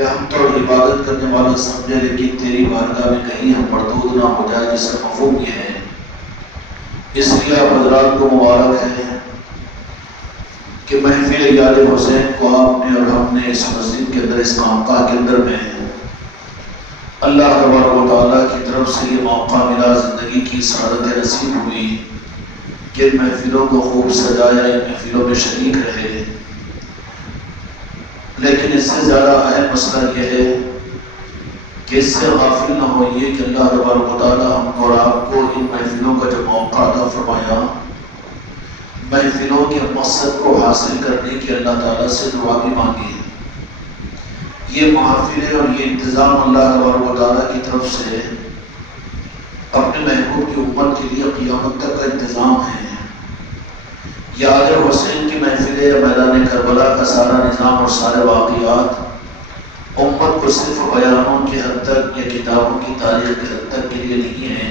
کہ ہم تو عبادت کرنے والا سمجھے، لیکن تیری بارگاہ میں کہیں ہم مردود نہ ہو جائے، جس کا مفہوم یہ ہے۔ اس لیے آپ حضرات کو مبارک ہے کہ محفل یاد حسین کو آپ نے اور ہم نے اس مسجد کے اندر، اس خانقاہ کے اندر میں اللہ تبارک و تعالیٰ کی طرف سے یہ موقع ملا، زندگی کی سعادت نصیب ہوئی کہ ان محفلوں کو خوب سجایا، ان محفلوں میں شریک رہے۔ لیکن اس سے زیادہ اہم مسئلہ یہ ہے کہ اس سے غافل نہ ہوئیے کہ اللہ تبارک و تعالیٰ ہم کو اور آپ کو ان محفلوں کا جو موقع عطا فرمایا، محفلوں کے مقصد کو حاصل کرنے کی اللہ تعالیٰ سے دعا بھی مانگی۔ یہ محافلیں اور یہ انتظام اللہ تبارک و تعالیٰ کی طرف سے اپنے محبوب کی امت کے لیے قیامت تک کا انتظام ہے۔ یاد حسین کی محفلیں، میدان کربلا کا سارا نظام اور سارے واقعات امت کو صرف بیانوں کے حد تک یا کتابوں کی تاریخ کے حد تک کے لیے نہیں ہے،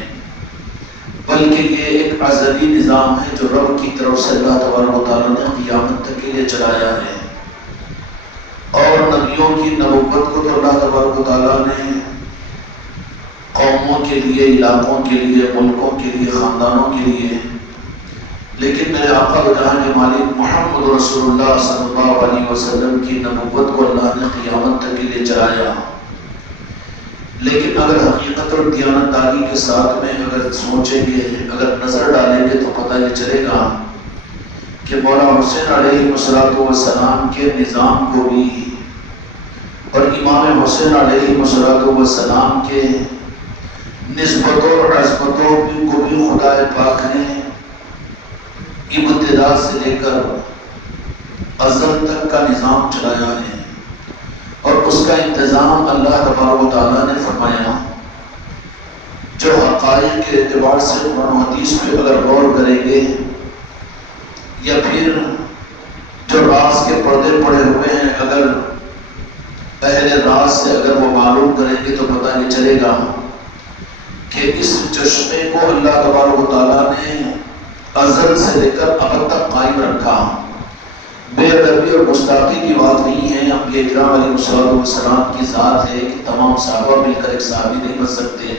بلکہ یہ ایک ازلی نظام ہے جو رب کی طرف سے اللہ تبارک و تعالیٰ نے قیامت تک کے لیے چلایا ہے۔ اور نبیوں کی نبوت کو تو اللہ تبارک و تعالیٰ نے قوموں کے لیے، علاقوں کے لیے، ملکوں کے لیے، خاندانوں کے لیے، لیکن میرے آقا و جہاں کے مالک محمد رسول اللہ صلی اللہ علیہ وسلم کی نبوت کو اللہ نے قیامت تک کے لیے چلایا۔ لیکن اگر حقیقت اور دیانتداری کے ساتھ میں اگر سوچیں گے، اگر نظر ڈالیں گے تو پتہ یہ چلے گا کہ مولا حسین علیہ السلام کے نظام کو بھی اور امام حسین علیہ السلام کے نسبتوں اور عظمتوں کو بھی خدا پاک نے ابتدا سے لے کر ازل تک کا نظام چلایا ہے، اور اس کا انتظام اللہ تبارک و تعالیٰ نے فرمایا۔ جو حقائق کے اعتبار سے قرآن و حدیث پہ اگر غور کریں گے، یا پھر جو راز کے پردے پڑے ہوئے ہیں اگر اہل راز سے اگر وہ معلوم کریں گے تو پتہ یہ چلے گا کہ اس چشمے کو اللہ تبارک و تعالیٰ نے ازل سے لے کر اب تک قائم رکھا۔ بے ادبی اور گستاخی کی بات نہیں ہے، انبیاء کرام علیہ السلام کی ذات ہے کہ تمام صحابہ مل کر ایک صحابی نہیں بن سکتے۔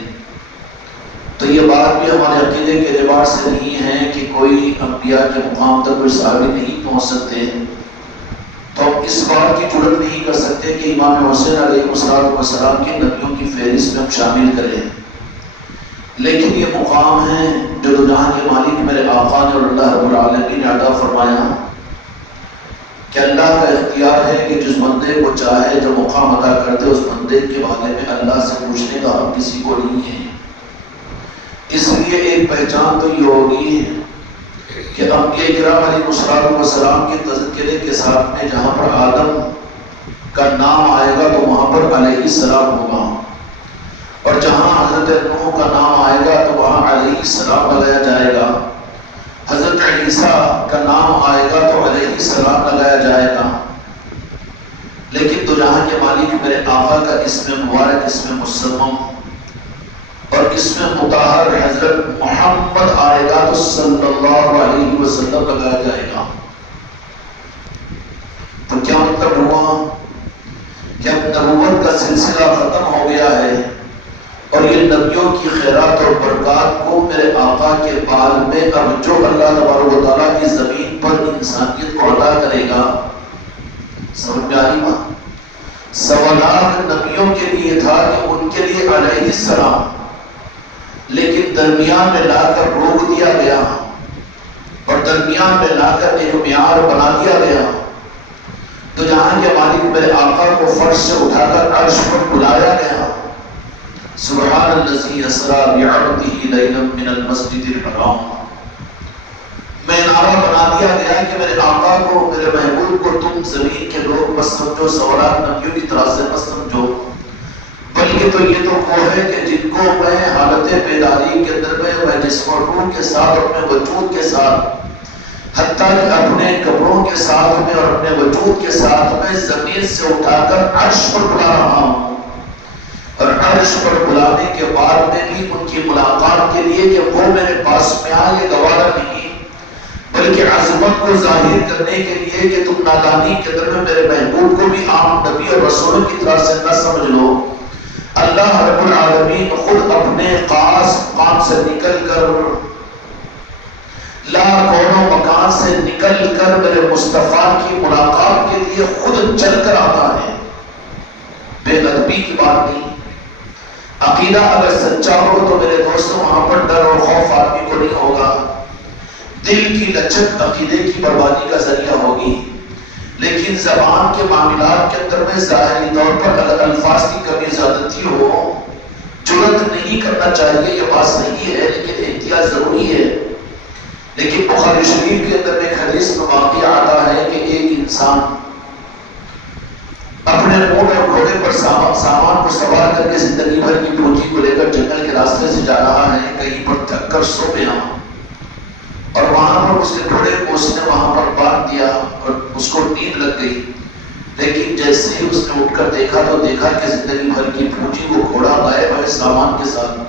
تو یہ بات بھی ہمارے عقیدے کے اعتبار سے نہیں ہے کہ کوئی انبیاء کے مقام تک کوئی صحابی نہیں پہنچ سکتے، تو ہم اس بات کی جرات نہیں کر سکتے کہ امام حسین علیہ السلام کی نبیوں کی فہرست میں ہم شامل کریں۔ لیکن یہ مقام ہے جو دو جہاں کے مالک میرے آقا نے اور اللہ رب العالمین نے عطا فرمایا کہ اللہ کا اختیار ہے کہ جس بندے کو چاہے جو مقام عطا کرتے اس بندے کے بارے میں اللہ سے پوچھنے کا حق کسی کو نہیں ہے۔ اس لیے ایک پہچان تو یہ ہوگی کہ انبیاء کرام علیہ السلام کے تذکرے کے ساتھ میں جہاں پر آدم کا نام آئے گا تو وہاں پر علیہ السلام ہوگا، اور جہاں حضرت نوح کا نام آئے گا تو وہاں علیہ السلام لگایا جائے گا، حضرت عیسیٰ کا نام آئے گا تو علیہ السلام لگایا جائے گا۔ لیکن دو جہاں کے مالک میرے آقا کا اسم مبارک، اسم مسمم اور اسم مطہر حضرت محمد آئے گا تو صلی اللہ علیہ وسلم لگایا جائے گا۔ تو کیا مطلب ہوا کہ اب نبوت کا سلسلہ ختم ہو گیا ہے، اور یہ نبیوں کی خیرات اور برکات کو میرے آقا کے بال میں اب جو اللہ تبارک و تعالیٰ کی زمین پر انسانیت کو عطا کرے گا، سمجھ میں آئی بات؟ سوالات نبیوں کے لیے تھا کہ ان کے لیے علیہ السلام، لیکن درمیان میں لا کر روک دیا گیا اور درمیان میں لا کر ایک معیار بنا دیا گیا۔ تو جہاں کے مالک میرے آقا کو فرش سے اٹھا کر عرش پر بلایا گیا، سبحان الذی اسری بعبدہ لیلا من المسجد الحرام، میں نعرہ بنا دیا گیا کہ میرے آقا کو، میرے محبوب کو تم زمین کے لوگ مت سمجھو، سوالات نبیوں کی طرح سے مت سمجھو، بلکہ تو یہ تو وہ ہے کہ جن کو میں حالت بیداری کے اندر میں جسم و روح کے ساتھ، اپنے وجود کے ساتھ، حتیٰ کہ اپنے کپڑوں کے ساتھ میں اور اپنے وجود کے ساتھ میں زمین سے اٹھا کر عرش پر بلا رہا ہوں، اور عرش پر بلانے کے بعد میں بھی ان کی ملاقات کے لیے کہ وہ میرے پاس میں آئے، یہ گوارا نہیں، بلکہ عظمت کو ظاہر کرنے کے لیے کہ تم نادانی کے اندر میں میرے محبوب کو بھی عام نبی اور رسولوں کی طرح سے نہ سمجھ لو، اللہ رب العالمین خود اپنے خاص مقام سے نکل کر، لا کون و مکان سے نکل کر میرے مصطفیٰ کی ملاقات کے لیے خود چل کر آتا ہے۔ بے ادبی کی بات نہیں۔ عقیدہ اگر سچا ہو تو میرے دوستوں وہاں پر ڈر اور خوف آدمی کو نہیں ہوگا، دل کی لچک عقیدے کی بربادی کا ذریعہ ہوگی۔ لیکن زبان کے معاملات کے اندر میں ظاہری طور پر اگر الفاظ کی کمی زیادتی ہو، جرأت نہیں کرنا چاہیے، یہ بات صحیح ہے، لیکن احتیاط ضروری ہے۔ لیکن بخاری شریف کے اندر ایک حدیث میں واقعہ آتا ہے کہ ایک انسان اپنے اونٹ اور گھوڑے پر سامان کو سوار کر کے زندگی بھر کی پونجی کو لے کر جنگل کے راستے سے جا رہا ہے، کہیں پر تھک کر سو گیا اور وہاں پر اس کے گھوڑے کو اس نے وہاں پر باندھ دیا اور اس کو نیند لگ گئی۔ لیکن جیسے ہی اس نے اٹھ کر دیکھا تو دیکھا کہ زندگی بھر کی پونجی کو گھوڑا غائب ہے سامان کے ساتھ۔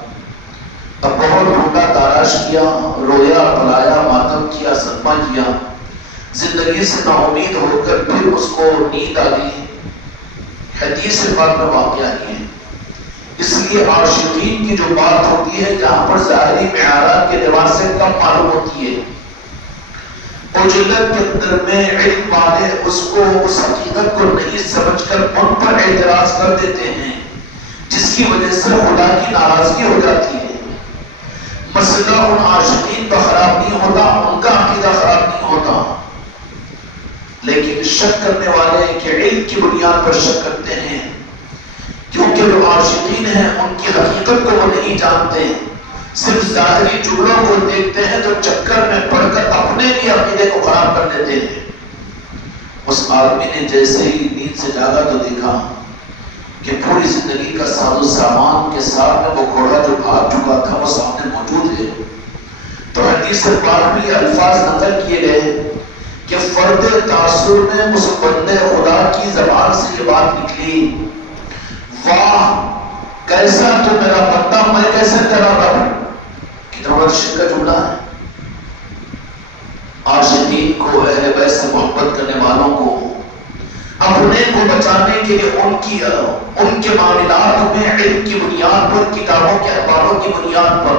اب بہت ڈھونڈا، تلاش کیا، رویا، پلایا، ماتم کیا، صدمہ کیا، زندگی سے نا امید ہو کر پھر اس کو نیند آ گئی۔ حدیث پاک میں واقعہ ہے۔ اس لیے عاشقین کی جو بات ہوتی ہے جہاں پر ظاہری معیارات کے لحاظ سے کم معلوم ہوتی ہے، اجلت کے اندر میں علم والے اس کو، اس حقیقت کو نہیں سمجھ کر ان پر اعتراض کر دیتے ہیں، جس کی وجہ سے خدا کی ناراضگی ہو جاتی ہے۔ مسئلہ ان عاشقین کا خراب نہیں ہوتا، ان کا عقیدہ خراب نہیں ہوتا، لیکن شک کرنے والے کہ علم کی بنیاد پر شک کرتے ہیں، کیونکہ جو عاشقین ہیں ان کی حقیقت کو وہ نہیں جانتے، صرف ظاہری جملوں کو دیکھتے ہیں تو چکر میں پڑ کر اپنے لیے عقیدے کو خراب کر لیتے ہیں۔ اس آدمی نے جیسے ہی نیند سے جاگا تو دیکھا کہ پوری زندگی کا ساز و سامان کے ساتھ میں وہ گھوڑا جو بھاگ چکا تھا وہ سامنے موجود ہے۔ تو حدیث پاک میں یہ الفاظ نقل کیے گئے کہ فرد تاثر میں اس بندے خدا کی زبان سے یہ بات نکلی، واہ کیسا تو میرا بندہ، میں کیسے تیرا رب۔ کتنا بڑا شرک کا جملہ ہے۔ عاشقین کو، اہل بیت سے محبت کرنے والوں کو اپنے کو بچانے کے لیے ان کے معاملات میں علم کی بنیاد پر، کتابوں کے اخباروں کی بنیاد پر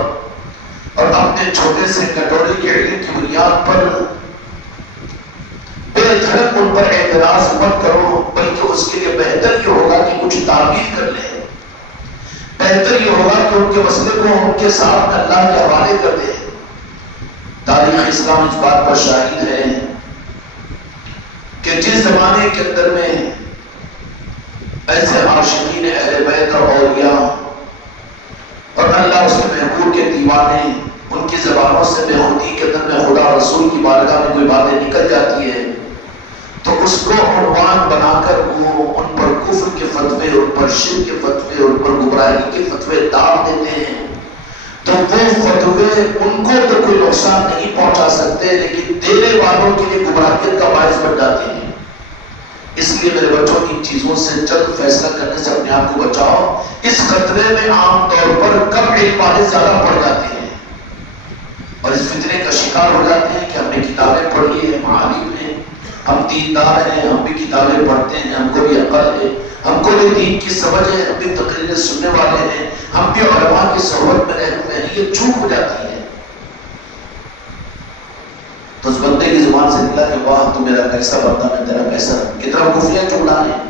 اور اپنے چھوٹے سے کٹورے کے علم کی بنیاد پر بے دھڑک ان پر اعتراض مت کرو، بلکہ اس کے لیے بہتر یہ ہوگا کہ کچھ تعبیر کر لیں، بہتر یہ ہوگا کہ ان کے مسئلے کو ان کے ساتھ اللہ کے حوالے کر دیں۔ تاریخ اسلام اس بات پر شاہد ہے کہ جس زمانے کے اندر میں ایسے عاشقین اہل بیت اور اولیاء اور اللہ اس کے محبوب کے دیوانے، ان کی زبانوں سے بے خودی کے اندر میں خدا رسول کی بارگاہ میں کوئی باتیں نکل جاتی ہے تو اس کو عنوان بنا کر وہ ان پر کفر کے فتوے، ان پر شرک کے فتوے، ان پر گمراہی کے فتوے داغ دیتے ہیں۔ تو وہ فتوے ان کو تو کوئی نقصان نہیں پہنچا سکتے، لیکن دینے والوں کے لیے گمراہیت کا باعث بن جاتے ہیں۔ اس لیے میرے بچوں ان چیزوں سے جلد فیصلہ کرنے سے اپنے آپ کو بچاؤ۔ اس خطرے میں عام طور پر کم علم والے زیادہ پڑ جاتے ہیں اور اس فتنے کا شکار ہو جاتے ہیں کہ ہم نے کتابیں پڑھی ہیں، معالم ہیں، ہم دیندار ہیں، ہم بھی کتابیں پڑھتے ہیں، ہم کو بھی عقل ہے، ہم کو بھی دین کی سمجھ ہے، ہم بھی تقریریں سننے والے ہیں، ہم بھی علماء کی صحبت میں رہتے ہیں۔ یہ چوک ہو جاتی ہے۔ تو اس بندے کی زبان سے نکلا کہ واہ تو میرا کیسا بندہ، میں تیرا کیسا رب، کتنا خفیہ جملہ ہے،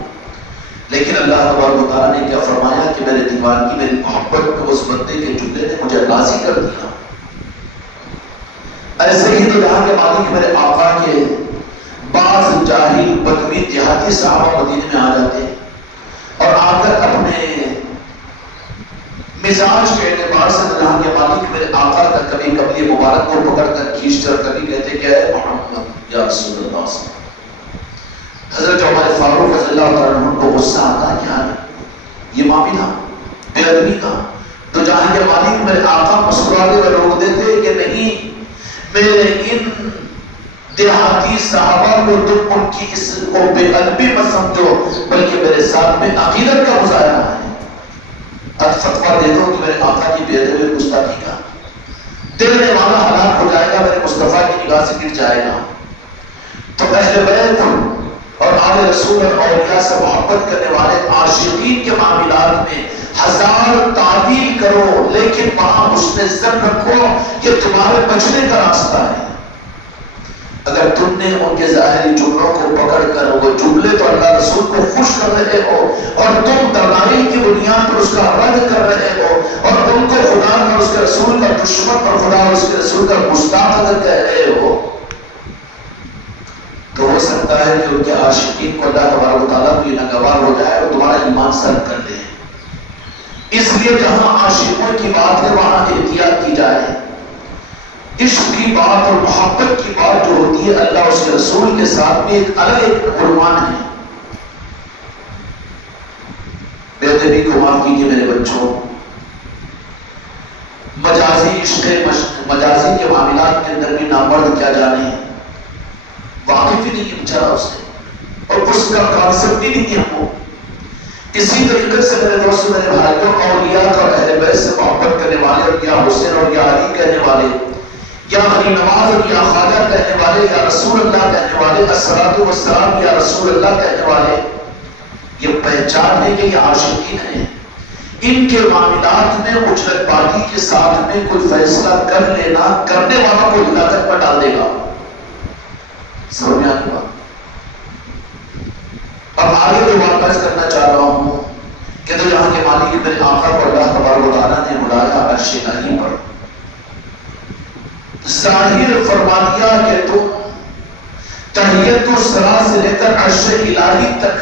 لیکن اللہ تبارک و تعالیٰ نے کیا فرمایا کہ میرے دیوان کی، میری محبت میں اس بندے کے جملے نے مجھے راضی کر دیا۔ ایسے ہی تو جہاں کے مالک میرے آقا کے بعض جاہل بدوی دیہاتی صحابہ مدینے میں آ جاتے ہیں اور آ کر اپنے مزاج کے اعتبار سے جہاں کے مالک میرے آقا کا کبھی کبھی مبارک کو پکڑ کر کھینچ کر کبھی کہتے کہ اے محمد یا رسول اللہ صلی اللہ علیہ وسلم۔ حضرت عمر فاروق رضی اللہ تعالیٰ عنہ کو غصہ آتا کیا ہے، یہ معاملہ تھا، بے ادبی تھا۔ تو جہاں کے مالک میرے آقا مسکراتے ہوئے روک دیتے کہ نہیں، میرے ان دیہاتی صحابہ کو تم ان کی اس کو بے ادبی مت سمجھو، بلکہ میرے ساتھ میں عقیدت کا مظاہرہ ہے۔ اب فتویٰ دے دو کہ میرے آقا کی بے ادبی گستاخی کا، دینے والا ہلاک ہو جائے گا، میرے مصطفیٰ کی نگاہ سے گر جائے گا۔ تو اہل بیت اور آل رسول اور اولیاء سے محبت کرنے والے عاشقین کے معاملات میں ہزار تعویل کرو، لیکن وہاں حسن ظن رکھو کہ تمہارے بچنے کا راستہ ہے۔ اگر تم نے ان کے ظاہری جملوں کو پکڑ کر وہ جملے تو اللہ رسول کو خوش کر رہے ہو اور تم دلائل کی بنیاد پر اس کا رد کر رہے ہو اور ان کو خدا کا اس کے رسول کا دشمن اور خدا اور اس کے رسول کا گستاخ اگر کہہ رہے ہو، تو ہو سکتا ہے کہ ان کے عاشقین کو اللہ تبارک و تعالیٰ کو یہ ناگوار ہو جائے اور تمہارا ایمان سلب کر دے۔ اس لیے جہاں عاشقوں کی بات ہے وہاں احتیاط کی جائے۔ عشق کی بات اور محبت کی بات جو ہوتی ہے اللہ اس کے رسول کے ساتھ بھی ایک الگ ایک عنوان ہے۔ بے ادبی کو معاف کیجیے میرے بچوں، مجازی عشق مجازی کے معاملات کے اندر بھی نامرد کیا جانے واقف ہی نہیں ہے بیچارہ اس سے، اور اس کا کانسیپٹ ہی نہیں ہے ہم کو۔ اسی طریقے سے میرے دوستوں، میرے بھائیوں، اولیاء اور اہل بیت سے محبت کرنے والے اور یا حسین اور یا علی کہنے والے، یا غنی نواز اور یا خواجہ کہنے والے، یا رسول اللہ کہنے والے، الصلاۃ والسلام یا رسول اللہ کہنے والے، یہ پہچان ہے کہ یہ عاشقین ہیں۔ ان کے معاملات میں اجرت بازی کے ساتھ میں کوئی فیصلہ کر لینا کرنے والا کو ہلاکت پر ڈال دے گا۔ سمجھ میں آنے بات؟ اب آگے جو بات میں کرنا چاہ رہا ہوں کہ تو جہاں کے مالک میرے آقا کو اللہ تبارک و تعالیٰ نے بلایا عرش الہی پر، ظاہر فرما دیا کہ تم تحیت الصلاۃ سے لے کر عرش الہی تک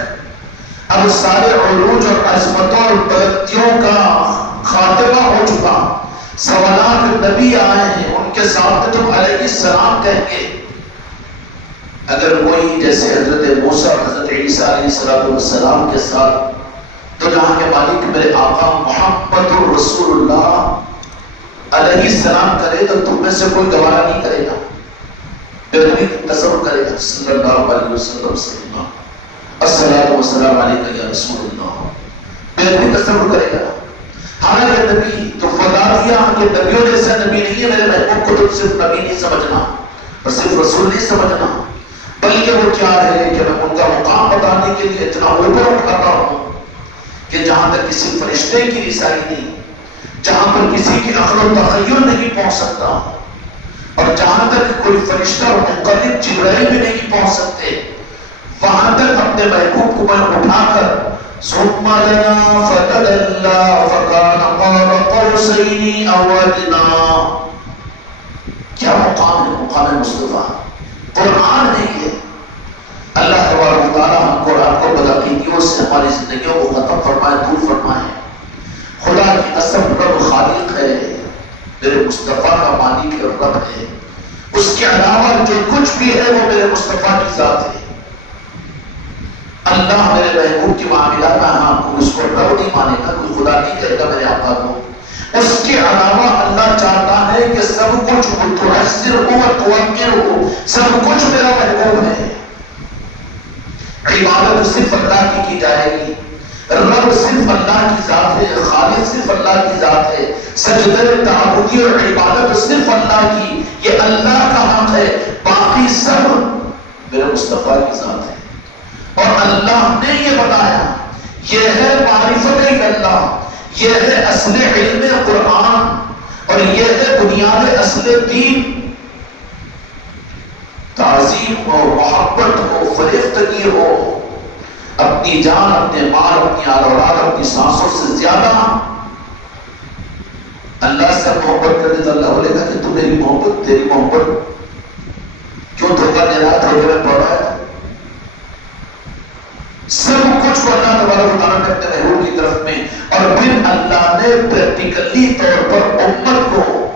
اب سارے عروج اور عظمتوں اور بلندیوں کا خاتمہ ہو چکا، سوالات نبی آئے ہیں، ان کے سامنے تم علیہ السلام کہیں گے۔ اگر کوئی جیسے حضرت موسیٰ اور حضرت عیسیٰ علیہ السلام کے ساتھ، تو جہاں کے مالک میرے آقا محمد رسول اللہ علیہ السلام کرے تو تم میں سے کوئی گوارا نہیں کرے گا، بے تصور کرے گا صلی اللہ علیہ وسلم الصلاۃ والسلام علیکہ یا رسول اللہ، بے تصور کرے گا۔ حالانکہ نبی تو فدا دیا کہ نبیوں جیسا نبی نہیں ہے، میرے محبوب کو تو صرف نبی نہیں سمجھنا اور صرف رسول نہیں سمجھنا، بلکہ وہ کیا ہے کہ میں ان کا مقام بتانے کے لیے اتنا اوپر اٹھاتا ہوں کہ جہاں تک کسی فرشتے کی رسائی نہیں، جہاں پر کسی کی عقل و تخیل نہیں پہنچ سکتا، اور جہاں تک کوئی فرشتہ اور مقرب جبرائیل بھی نہیں پہنچ سکتے، وہاں تک اپنے محبوب کو میں اٹھا کر ثم لنا فتدلى فكان قاب قوسين او ادنى، کیا مقام ہے، مقام مصطفیٰ قرآن ہے یہ۔ اللہ تبارک و تعالیٰ ہم قرآن کو بدعقیدیوں سے ہماری زندگیوں کو ختم فرمائے، دور فرمائے۔ خدا کی قسم رب خالق ہے، میرے مصطفیٰ کا مالک اور رب ہے، اس کے علاوہ جو کچھ بھی ہے وہ میرے مصطفیٰ کی ذات ہے۔ اللہ میرے محبوب کی معاملات میں ہاں کوئی اس کو رب نہیں مانے گا، کوئی خدا نہیں کہے گا میرے آقا کو، اس کے علاوہ اللہ چاہتا ہے کہ سب کچھ متحسر ہو متوقر ہو، سب کچھ میرا محبوب ہے۔ عبادت صرف اللہ کی جائے گی، رب صرف اللہ کی ذات ہے، خالق صرف اللہ کی ذات ہے، سجدہ تعبدی اور عبادت صرف اللہ کی، یہ اللہ کا حق ہے، باقی سب میرے مصطفیٰ کی ذات ہے۔ اور اللہ نے یہ بتایا، یہ ہے معرفت اللہ، یہ ہے اصل علم قرآن، اور یہ ہے بنیاد اصل دین۔ تعظیم ہو، محبت ہو، فریفتگی ہو، اپنی جان، اپنے مال، اپنی آل اولاد، اپنی سانسوں سے زیادہ اللہ سے محبت کرنے تو اللہ بولے گا کہ تو میری محبت، تیری محبت کیوں دھوکہ دے رہا تھا، میں پڑھ رہا تھا۔ سب کچھ کو اللہ تبارک و تعالیٰ کرتے محبوب کی طرف میں، اور پھر اللہ نے پریکٹیکلی طور پر امت کو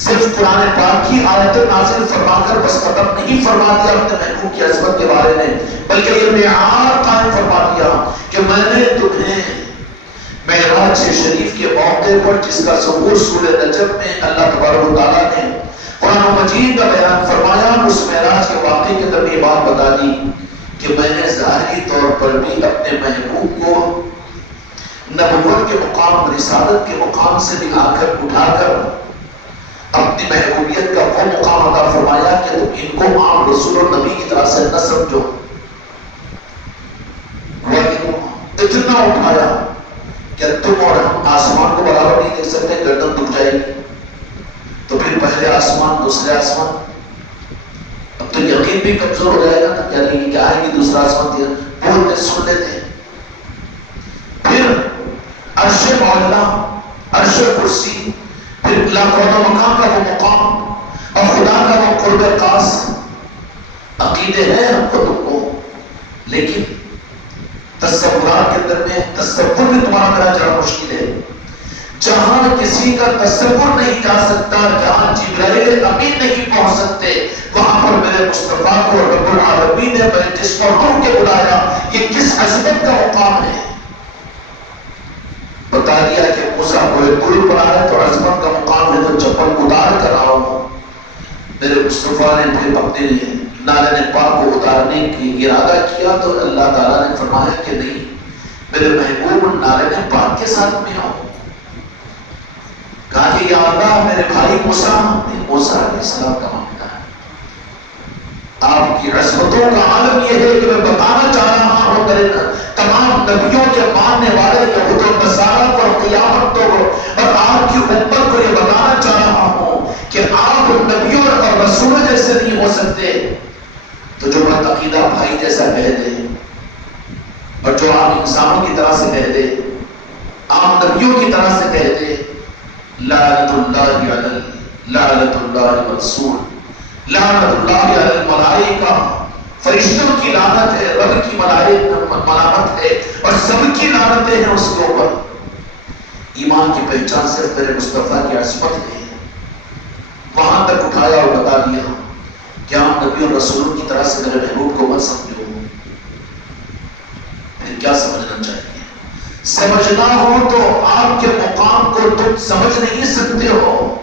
صرف قرآن پاک کی آیت نازل فرما کر بس ختم نہیں فرما دیا اپنے محبوب کی عظمت کے بارے میں، بلکہ یہ معیار قائم فرما دیا کہ میں نے تمہیں معراج شریف کے موقع پر جس کا ظہور سورہ نجم میں اللہ تبارک و تعالیٰ نے قرآن مجید کا بیان فرمایا، اس معراج کے واقعے کے اندر یہ بات بتا دی کہ میں نے ظاہری طور پر بھی اپنے محبوب کو نبوت کے مقام، رسالت کے مقام سے بھی آ کر اٹھا کر اپنی محبوبیت کا وہ مقام عطا فرمایا کہ تم ان کو عام رسول اور نبی کی طرح سے نہ سمجھو، اتنا اٹھایا کہ تم اور ہم آسمان کو برابر نہیں دیکھ سکتے، گردن دکھ جائے گی، تو پھر پہلے آسمان دوسرے آسمان، اب تو یقین بھی کمزور ہو جائے گا نا، کہہ رہی کہ آئے گی دوسرا آسمان دیا بولتے سن لیتے ہیں۔ پھر عرش معلیٰ، عرش کرسی، پھر اللہ تعالیٰ مقام کا وہ مقام اور خدا کا وہ قرب خاص، عقیدے ہیں ہم کو تم کو، لیکن تصورات کے اندر میں تصور بھی تمہارا میرا جڑا مشکل ہے۔ جہاں کسی کا تصور نہیں جا سکتا، جہاں جبرائیل امین نہیں پہنچ سکتے، وہاں پر میرے مصطفیٰ کو رب العالمین نے میرے جسم اور روح کے بلایا۔ یہ کس عظمت کا مقام ہے؟ بتا دیا کہ موسیٰ کو ایک طور پر آیا تو عظمت کا مقام ہے، تو چپل اتار کر آؤ۔ میرے مصطفیٰ نے پھر اپنے نالے پاک کو اتارنے کی ارادہ کیا تو اللہ تعالیٰ نے فرمایا کہ نہیں، میرے محبوب نالے پاک کے ساتھ میں آؤ۔ کہا کہ یا اللہ میرے بھائی موسیٰ علیہ السلام کا معاملہ ہے، آپ کی عظمتوں کا عالم یہ ہے کہ میں بتانا چاہ رہا ہوں میرے تمام نبیوں کے ماننے والے یہود و نصارہ کو اور قیامتوں کو اور آپ کی امت کو یہ بتانا چاہ رہا ہوں کہ آپ نبیوں اور رسولوں جیسے نہیں ہو سکتے۔ تو جو بات عقیدہ بھائی جیسا کہہ دے اور جو عام انسانوں کی طرح سے کہہ دے، عام نبیوں کی طرح سے کہہ دے، لعنت اللہ والرسول، لعنت اللہ علی الملائکہ، فرشتوں کی لعنت ہے، رب کی ملامت ہے اور سب کی لعنتیں ہیں اس کے اوپر۔ ایمان کی پہچان صرف میرے مصطفیٰ کی عصمت ہے۔ وہاں تک اٹھایا اور بتا دیا کہ آپ نبی اور رسولوں کی طرح سے میرے محبوب کو مت سمجھو۔ پھر کیا سمجھنا چاہیے؟ سمجھنا ہو تو آپ کے مقام کو تم سمجھ نہیں سکتے ہو،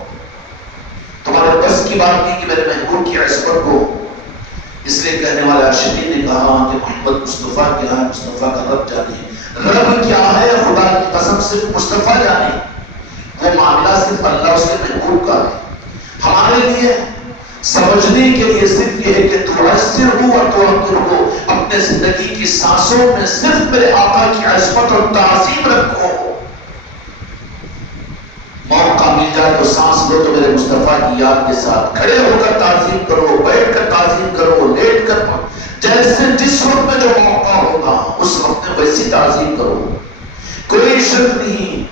تمہارے بس کی بات نہیں کہ میرے محبوب کی عصمت کو۔ اس لیے کہنے والے عاشقین نے کہا کہ محمد مصطفیٰ کیا ہے، مصطفیٰ کا رب جانے، رب کیا ہے خدا کی قسم صرف مصطفیٰ جانے، وہ معاملہ صرف اللہ اس کے محبوب کا ہے۔ ہمارے لیے سمجھنے کے لیے صرف یہ ہے کہ تؤثر ہو اور توقر ہو، اپنے زندگی کی سانسوں میں صرف میرے آقا کی عظمت اور تعظیم رکھو۔ موقع مل جائے تو سانس لو تو میرے مصطفیٰ کی یاد کے ساتھ کھڑے ہو کر تعظیم کرو، بیٹھ کر تعظیم کرو، لیٹ کر، جیسے جس وقت میں جو موقع ہوگا اس وقت میں ویسی تعظیم کرو۔ کوئی شرط نہیں،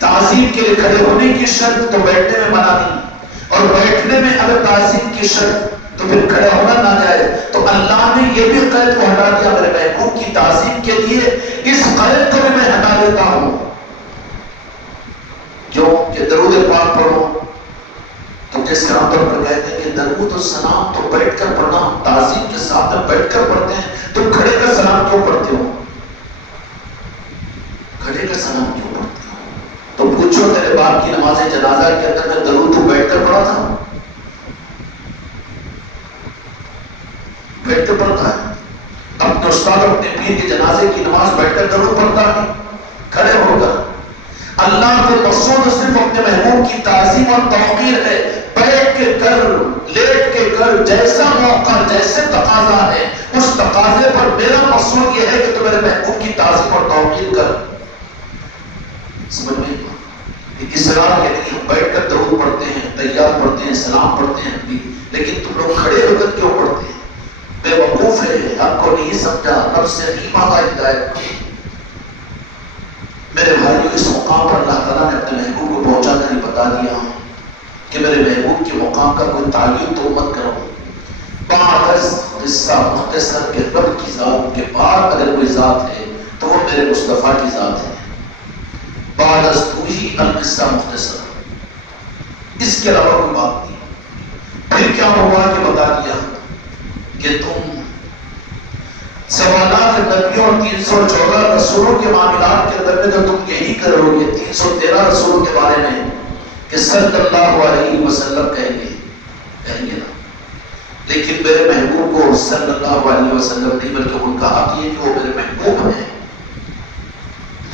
تعظیم کے لیے کھڑے ہونے کی شرط تو بیٹھنے میں منع نہیں، اور بیٹھنے میں اگر تعظیم کی شرط تو پھر کھڑے ہونا نہ جائے، تو اللہ نے یہ بھی قید کو ہٹا دیا میرے محبوب کی تعظیم کے لیے، اس قید کو بھی میں ہٹا دیتا ہوں۔ کیوں کہ درود پاک پڑھو تو جیسے عام طور پر کہتے ہیں کہ درود و سلام تو بیٹھ کر پڑھنا، ہم تعظیم کے ساتھ میں بیٹھ کر پڑھتے ہیں، تم کھڑے کر سلام کیوں پڑھتے ہو؟ کھڑے کر سلام کیوں پڑھتے ہو؟ تو پوچھو تیرے باپ کی نماز جنازہ کے اندر میں درود تو بیٹھ کر پڑھا تھا؟ بیٹھ کر پڑھتا ہے؟ اپنے استاد اپنے پیر کے جنازے کی نماز بیٹھ کر درود پڑھتا ہے؟ کھڑے ہو کر۔ اللہ کو مقصود صرف اپنے محبوب کی تعظیم اور توقیر ہے، بیٹھ کے کر، لیٹ کے کر، جیسا موقع جیسے تقاضا ہے اس تقاضے پر میرا مقصود یہ ہے کہ تو میرے محبوب کی تعظیم اور توقیر کر۔ سمجھ میں اسرار کے لیے ہم بیٹھ کر درود پڑھتے ہیں، تحیات پڑھتے ہیں، سلام پڑھتے ہیں، لیکن تم لوگ کھڑے ہو کر کیوں پڑھتے ہیں؟ بے وقوف ہے، آپ کو نہیں سمجھا، رب سے نہیں مانگا ہدایت۔ میرے بھائیو، اس مقام پر اللہ تعالیٰ نے اپنے محبوب کو پہنچا کر ہی بتا دیا کہ میرے محبوب کے مقام کا کوئی تعین تو مت کرو۔ بعض قصہ مختصر کے رب کی ذات کے بعد اگر کوئی ذات ہے تو وہ میرے مصطفیٰ کی ذات ہے۔ بعد از تو ہی القصہ مختصر، اس کے علاوہ کوئی بات نہیں۔ پھر کیا ہوا کہ بتا دیا کہ تم سوالات نبیوں اور 314 رسولوں کے معاملات کے اندر میں تو تم یہی کرو گے، 313 رسولوں کے بارے میں کہ صلی اللہ علیہ وسلم کہیں گے نا، لیکن میرے محبوب کو صلی اللہ علیہ وسلم نہیں بلکہ ان کا حق یہ کہ وہ میرے محبوب ہیں۔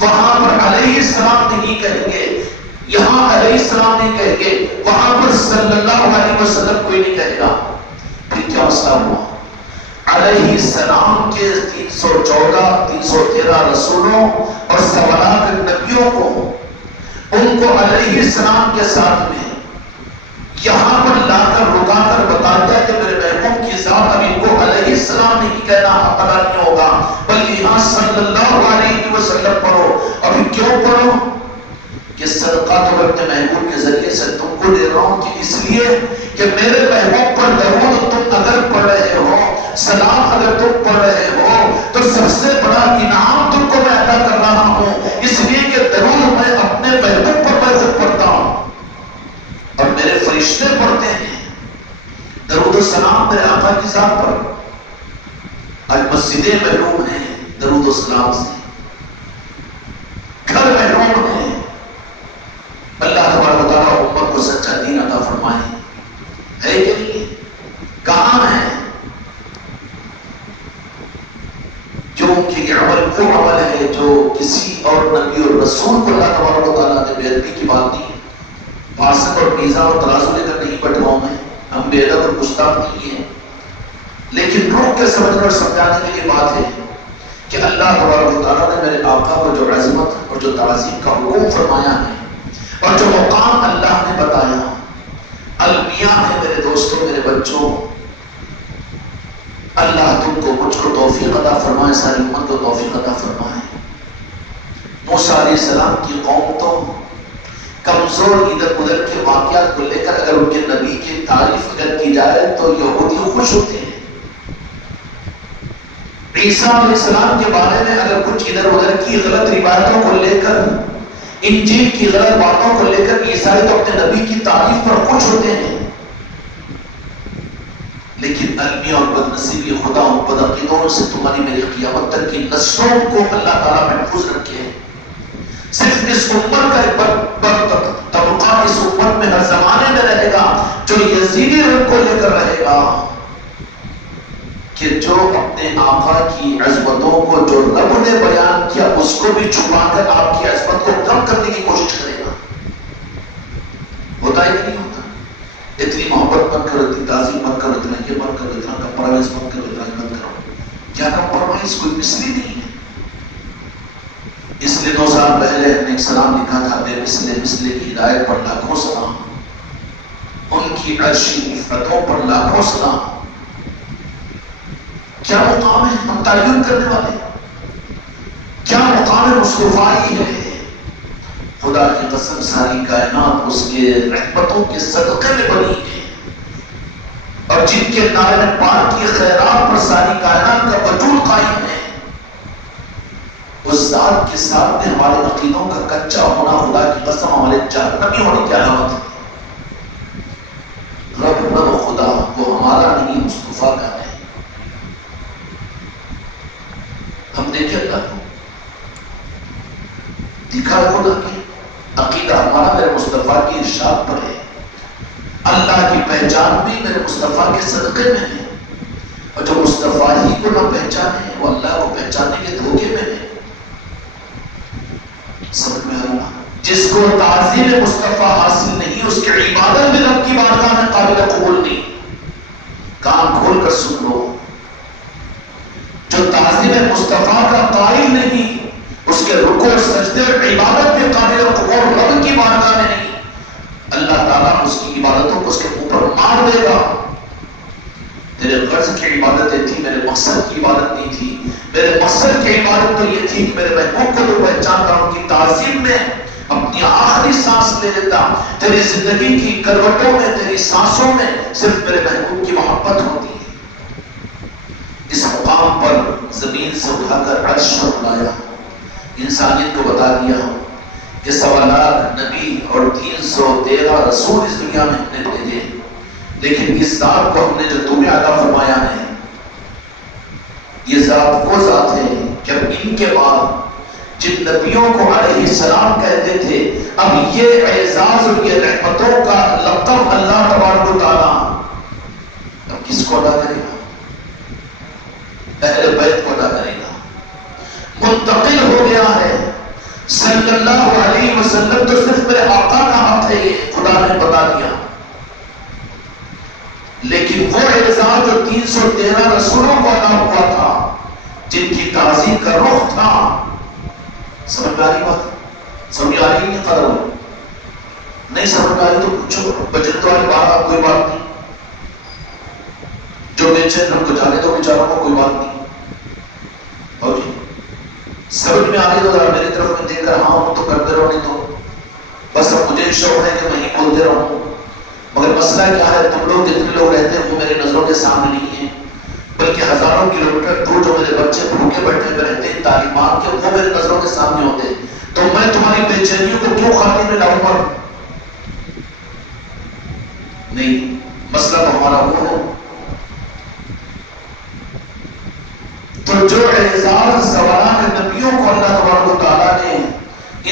وہاں پر علیہ السلام نہیں کہیں گے، یہاں علیہ السلام نہیں کہیں گے، وہاں پر صلی اللہ علیہ وسلم کوئی نہیں کہے گا. پھر کیا مسئلہ ہوا؟ علیہ السلام کے 313 رسولوں اور 1.25 لاکھ نبیوں کو، ان کو علیہ السلام کے ساتھ میں یہاں پر لا کر رکا کر بتا دیا کہ میرے محبوب کی ذات اب ان کو علیہ السلام نہیں کہنا پتا نہیں ہوگا، بلکہ یہاں صلی اللہ علیہ وسلم پڑھو. ابھی کیوں پڑھو؟ کہ صدقہ تو اپنے محبوب کے ذریعے سے تم کو دے رہا ہوں، کہ اس لیے کہ میرے محبوب پر درود تم اگر پڑھ رہے ہو، سلام اگر تم پڑھ رہے ہو، تو سب سے بڑا انعام تم کو میں عطا کر رہا ہوں، اس لیے کہ درود میں اپنے محبوب پر میں خود پڑھتا ہوں اور میرے فرشتے پڑھتے ہیں. درود و سلام میرے آقا کی ذات پر. آج مسجدیں محروم ہیں درود و سلام سے، گھر محروم ہیں. اللہ تبارک و تعالیٰ امت کو سچا دین عطا فرمائے. ہے کہ نہیں؟ کہاں ہے جو کہ عمل وہ عمل ہے جو کسی اور نبی اور رسول کو اللہ تبارک و تعالیٰ نے بے ادبی کی بات نہیں، باسط اور میزان اور ترازو لے کر نہیں بٹواؤں میں، ہم بے ادب اور گستاخ نہیں ہیں، لیکن روح کے سمجھنے اور سمجھانے کے لیے بات ہے کہ اللہ تبارک و تعالیٰ نے میرے آقا کو جو عظمت اور جو تعظیم کا حکم فرمایا ہے اور جو مقام اللہ نے بتایا، المیاں ہے میرے دوستوں، میرے بچوں. اللہ تم کو مجھ کو توفیق عطا فرمائے، ساری امت کو توفیق عطا فرمائے. موسیٰ علیہ السلام کی قوم تو کمزور ادھر ادھر کے واقعات کو لے کر اگر ان کے نبی کی تعریف اگر کی جائے تو یہودی خوش ہوتے ہیں. عیسیٰ علیہ السلام کے بارے میں اگر کچھ ادھر ادھر کی غلط روایتوں کو لے کر، انجیل کی غلط باتوں کو لے کر عیسائی تو اپنے نبی کی تعریف پر خوش ہوتے ہیں، لیکن المیہ اور بدنصیبی خدا اور بدعقیدوں سے تمہاری میری قیامت تک کی نسلوں کو اللہ تعالیٰ محفوظ رکھے. صرف اس امت کا ایک طبقہ اس امت میں ہر زمانے میں رہے گا جو یزیدی رنگ کو لے کر رہے گا، کہ جو اپنے آقا کی عظمتوں کو جو رب نے بیان کیا اس کو بھی چھپا کر آپ کی عظمت کو کم کرنے کی کوشش کرے گا. ہوتا ہے کہ نہیں ہوتا؟ اتنی محبت مت کرو، اتنی تعظیم مت کرو، اتنا یہ مت کرو، اتنا کمپرومائز مت کرو، اتنا مت کرو. کیا کمپرومائز؟ کوئی مثلی نہیں ہے. اس لیے 2 سال پہلے ہم نے ایک سلام لکھا تھا، بے مثلے کی ہدایت پر لاکھوں سلام، ان کی عرشی عفتوں پر لاکھوں سلام. کیا مقام ہے ہم تعین کرنے والے؟ کیا مقام مصطفیٰ ہے؟ خدا کی قسم ساری کائنات اس کے رحمتوں کے صدقے میں بنی ہے، اور جن کے نائل پاک کی خیرات پر ساری کائنات کا وجود قائم ہے. اس ذات کے ساتھ میں ہمارے عقیدوں کا کچا ہونا خدا کی قسم ہمارے جہنمی ہونے کی علامت ہے. رب خدا وہ ہمارا نہیں، مصطفیٰ کا ہے. ہم دیکھیں اللہ کو دکھا خدا کی عقیدہ ہمارا میرے مصطفیٰ کی ارشاد پر ہے. اللہ کی پہچان بھی میرے مصطفیٰ کے صدقے میں ہے، اور جو مصطفیٰ ہی کو نہ پہچانے وہ اللہ کو پہچاننے کے دھوکے میں ہے. سمجھ میں آ رہا؟ جس کو تعظیم مصطفیٰ حاصل نہیں اس کی عبادت بھی رب کی بارگاہ میں قابل قبول نہیں. کان کھول کر سن لو، جو تعظیم مصطفیٰ کا قائل نہیں اس کے رکوع اور سجدے اور عبادت بھی قابل قبول رب کی بارگاہ میں نہیں، اللہ تعالیٰ اس کی عبادتوں کو اس کے اوپر مار دے گا. تیرے غرض کی عبادتیں تھی، میرے مقصد کی عبادت نہیں تھی. میرے مقصد کی عبادت تو یہ تھی کہ میرے محبوب کو تو پہچانتا ہوں، کی تعظیم میں اپنی آخری سانس لے لیتا. تیری زندگی کی کروٹوں میں، تیری سانسوں میں صرف میرے محبوب کی محبت ہوتی ہے. اس مقام پر زمین سے اٹھا کر عرش پر لایا، انسانیت کو بتا دیا کہ 1.25 لاکھ نبی اور 313 رسول اس دنیا میں ہم نے بھیجے، لیکن اس ذات کو ہم نے جو تمہیں عطا فرمایا ہے، یہ ذات وہ ذات ہے کہ اب ان کے بعد جن نبیوں کو علیہ السلام کہتے تھے، اب یہ اعزاز اور یہ رحمتوں کا لقب اللہ تبارک و تعالیٰ اب کس کو ادا کرے گا؟ اہل بیت کو ادا کرے گا. منتقل ہو گیا ہے صلی اللہ علیہ وسلم تو صرف میرے آقا کا حق ہے، یہ خدا نے بتا دیا، لیکن وہ اعزاز جو 313 رسولوں کو عطا ہوا تھا، جن کی تعظیم کا رخ تھا، سمجھ میں آ رہی بات؟ سمجھ آ رہی نہیں؟ قدر ہو نہیں سمجھ آ رہی تو پوچھو، بجٹ والے بات کوئی بات نہیں، جو بے چین ہم کو جانے دو بیچاروں کو، کوئی بات نہیں، اور جی سمجھ میں آ رہی تو ذرا میری طرف میں دیکھ کر ہاں ہوں تو کرتے رہو، نہیں تو بس اب مجھے شوق ہے کہ میں ہی بولتے رہوں، مگر مسئلہ کیا ہے، تم لوگ جتنے لوگ رہتے ہیں وہ میری نظروں کے سامنے نہیں ہیں، بلکہ ہزاروں کلومیٹر دور جو میرے بچے بھوکے بیٹھے ہوئے رہتے ہیں تعلیمات کے، وہ میری نظروں کے سامنے ہوتے ہیں، تو میں تمہاری بے چینیوں کو کیوں خاطر میں لاؤں گا؟ نہیں، مسئلہ تو ہمارا وہ ہے۔ تو جو اعزاز سوالان نبیوں کو اللہ تبارک و تعالیٰ نے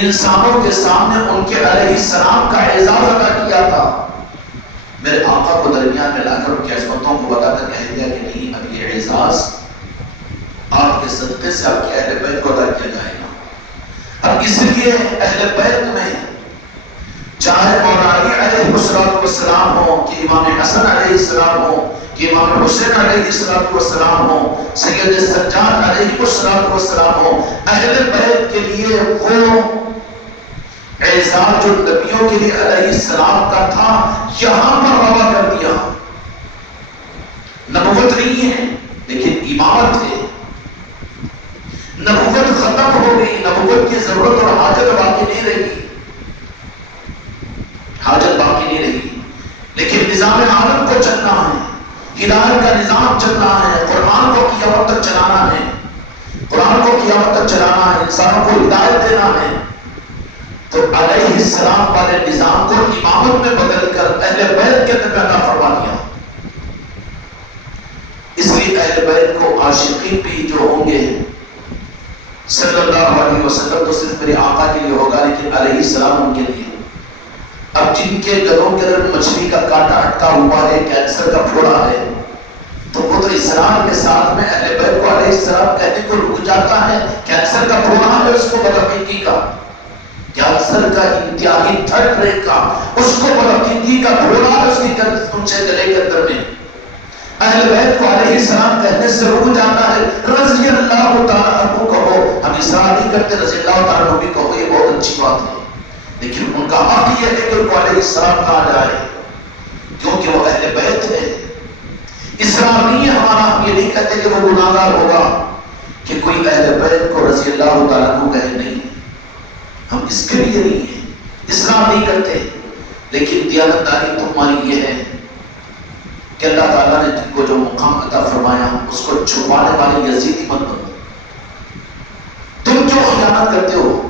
انسانوں کے سامنے ان کے علیہ السلام کا اعزاز ادا کیا تھا، میرے آقا کو درمیان میں لا کر ان کی عظمتوں کو بتا کر کہہ دیا کہ نہیں، اب یہ اعزاز آپ کے صدقے سے آپ کے اہل بیت کو ادا کیا جائے گا۔ اب اس لیے اہل بیت میں چاہے مولا علی علیہ السلام ہو، کہ امام حسن علیہ السلام ہو، کہ امام حسین علیہ السلام ہو، سید سجاد علیہ السلام ہو، اہل بیت کے لیے وہ اعزاز جو نبیوں کے لیے علیہ السلام کا تھا، یہاں پر روا کر دیا۔ نبوت نہیں ہے لیکن امامت ہے، نبوت ختم ہو گئی، نبوت کی ضرورت اور حاجت باقی نہیں رہی، حاجت باقی نہیں رہی، لیکن نظام عالم کو چلنا ہے، ہدایت کا نظام چلنا ہے، قرآن کو قیامت تک چلانا ہے، قرآن کو قیامت تک چلانا ہے، انسانوں کو ہدایت دینا ہے، تو علیہ السلام والے نظام کو امامت میں بدل کر اہل بیت کے اندر عطا فرما دیا۔ اس لیے اہل بیت کو عاشقین بھی جو ہوں گے صلی اللہ علیہ وسلم تو صرف میرے آقا کے لیے ہوگا، لیکن علیہ السلام ان کے لیے۔ اب جن کے گلوں کے اندر مچھلی کا کانٹا اٹکا ہوا ہے، کینسر کا پھوڑا ہے، تو وہ تو اسلام کے ساتھ میں اہل بیت کو علیہ السلام کہنے کو رک جاتا ہے، کینسر کا پھوڑا ہے اس کو بدعقیدگی کا، کینسر کا انتہائی تھرڈ ریٹ کا، اس کو بدعقیدگی کا پھوڑا ہے اس کی اونچے گلے کے اندر میں، اہل بیت کو علیہ السلام کہنے سے رک جاتا ہے۔ رضی اللہ تعالیٰ عنہ کہو، ہم اصرار نہیں کرتے، رضی اللہ تعالیٰ عنہ بھی کہو، یہ بہت اچھی بات ہے، لیکن ان کا حق یہ ہے کہ ان کو علیہ السلام کہا جائے، کیونکہ وہ اہل بیت ہے۔ اصرار نہیں ہے ہمارا، ہم یہ نہیں کہتے کہ وہ گناہگار ہوگا کہ کوئی اہل بیت کو رضی اللہ تعالیٰ عنہ کہے، نہیں، ہم اس کے لیے نہیں ہیں، اصرار نہیں کرتے، لیکن دیانتداری تمہاری یہ ہے کہ اللہ تعالیٰ نے جن کو جو مقام عطا فرمایا اس کو چھپانے والے یزیدی مت بنو۔ تم کیوں خیانت کرتے ہو؟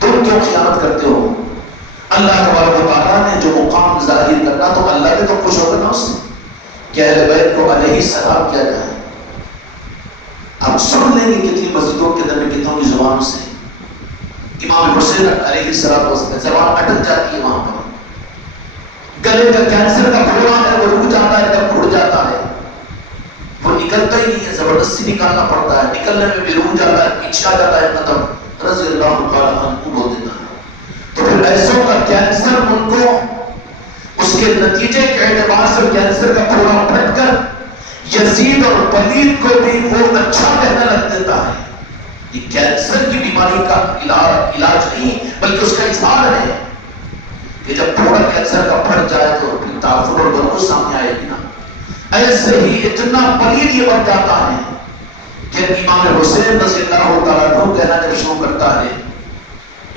تم کیوں خیانت کرتے ہو؟ اللہ تبارک و تعالیٰ نے جو مقام ظاہر کرنا، تو اللہ بھی تو خوش ہوگا نا اس سے کہ اہل بیت کو علیہ السلام کیا جائے۔ آپ سن لیں گے کتنی مسجدوں کے اندر میں کتنوں کی زبانوں سے امام حسین علیہ السلام زبان اٹک جاتی ہے، وہاں پر گلے کا کینسر کا پھوڑا ہے، وہ رک جاتا ہے، تب پھوڑ جاتا ہے، وہ نکلتا ہی نہیں ہے، زبردستی نکالنا پڑتا ہے، نکلنے میں بھی رک جاتا ہے، پیچھے آ جاتا ہے، ختم، رضی اللہ تعالیٰ عنہ بول دیتا ہے۔ تو پھر ایسوں کا کینسر ان کو اس کے نتیجے کے اعتبار سے کینسر کا پھوڑا پھٹ کر یزید اور پلید کو بھی وہ اچھا کہنے لگ دیتا ہے۔ یہ کینسر کی بیماری کا علاج نہیں بلکہ اس کا اظہار ہے کہ جب تھوڑا کینسر کا پھٹ جائے تو پھر تعفر اور برکت سامنے آئے گی نا۔ ایسے ہی اتنا پلید یہ بن جاتا ہے کہ امام حسین رضی اللہ تعالیٰ عنہ کہنا جب شروع کرتا ہے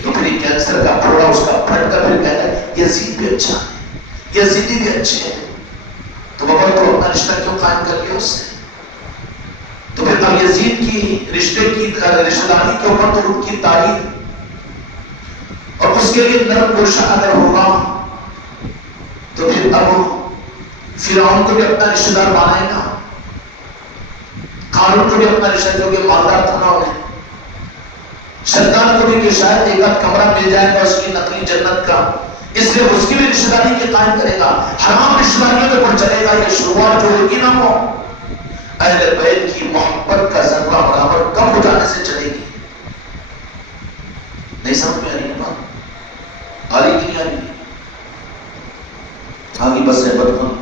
تو پھر کینسر کا پھوڑا اس کا پھٹ کر پھر کہتا ہے یزید بھی اچھا ہے، یزیدی بھی اچھے ہیں، تو بابا تو اپنا رشتہ کیوں قائم کر لیا اس سے؟ تو پھر اب یزید کی رشتے کی رشتہ داری کے اوپر تو ان کی تائید اور اس کے لیے نرم گوشہ اگر ہوگا تو پھر اب فرعون کو بھی اپنا رشتہ دار بنائے گا، قارون کو بھی اپنا رشتہ، کیونکہ مالدار تھا نا انہیں، شیطان کو بھی کہ شاید ایک آدھ کمرہ مل جائے گا اس کی نقلی جنت کا، اس لیے اس کی بھی رشتہ داری کے قائم کرے گا، حرام رشتہ داریوں کے اوپر چلے گا۔ یہ شروعات جو ہوگی نا وہ اہل بیت کی محبت کا ذرہ برابر کم ہو جانے سے چلے گی۔ نہیں سمجھ میں آ رہی ہے بات؟ آ رہی کہ نہیں آ رہی؟ آگے بس ہے بدکن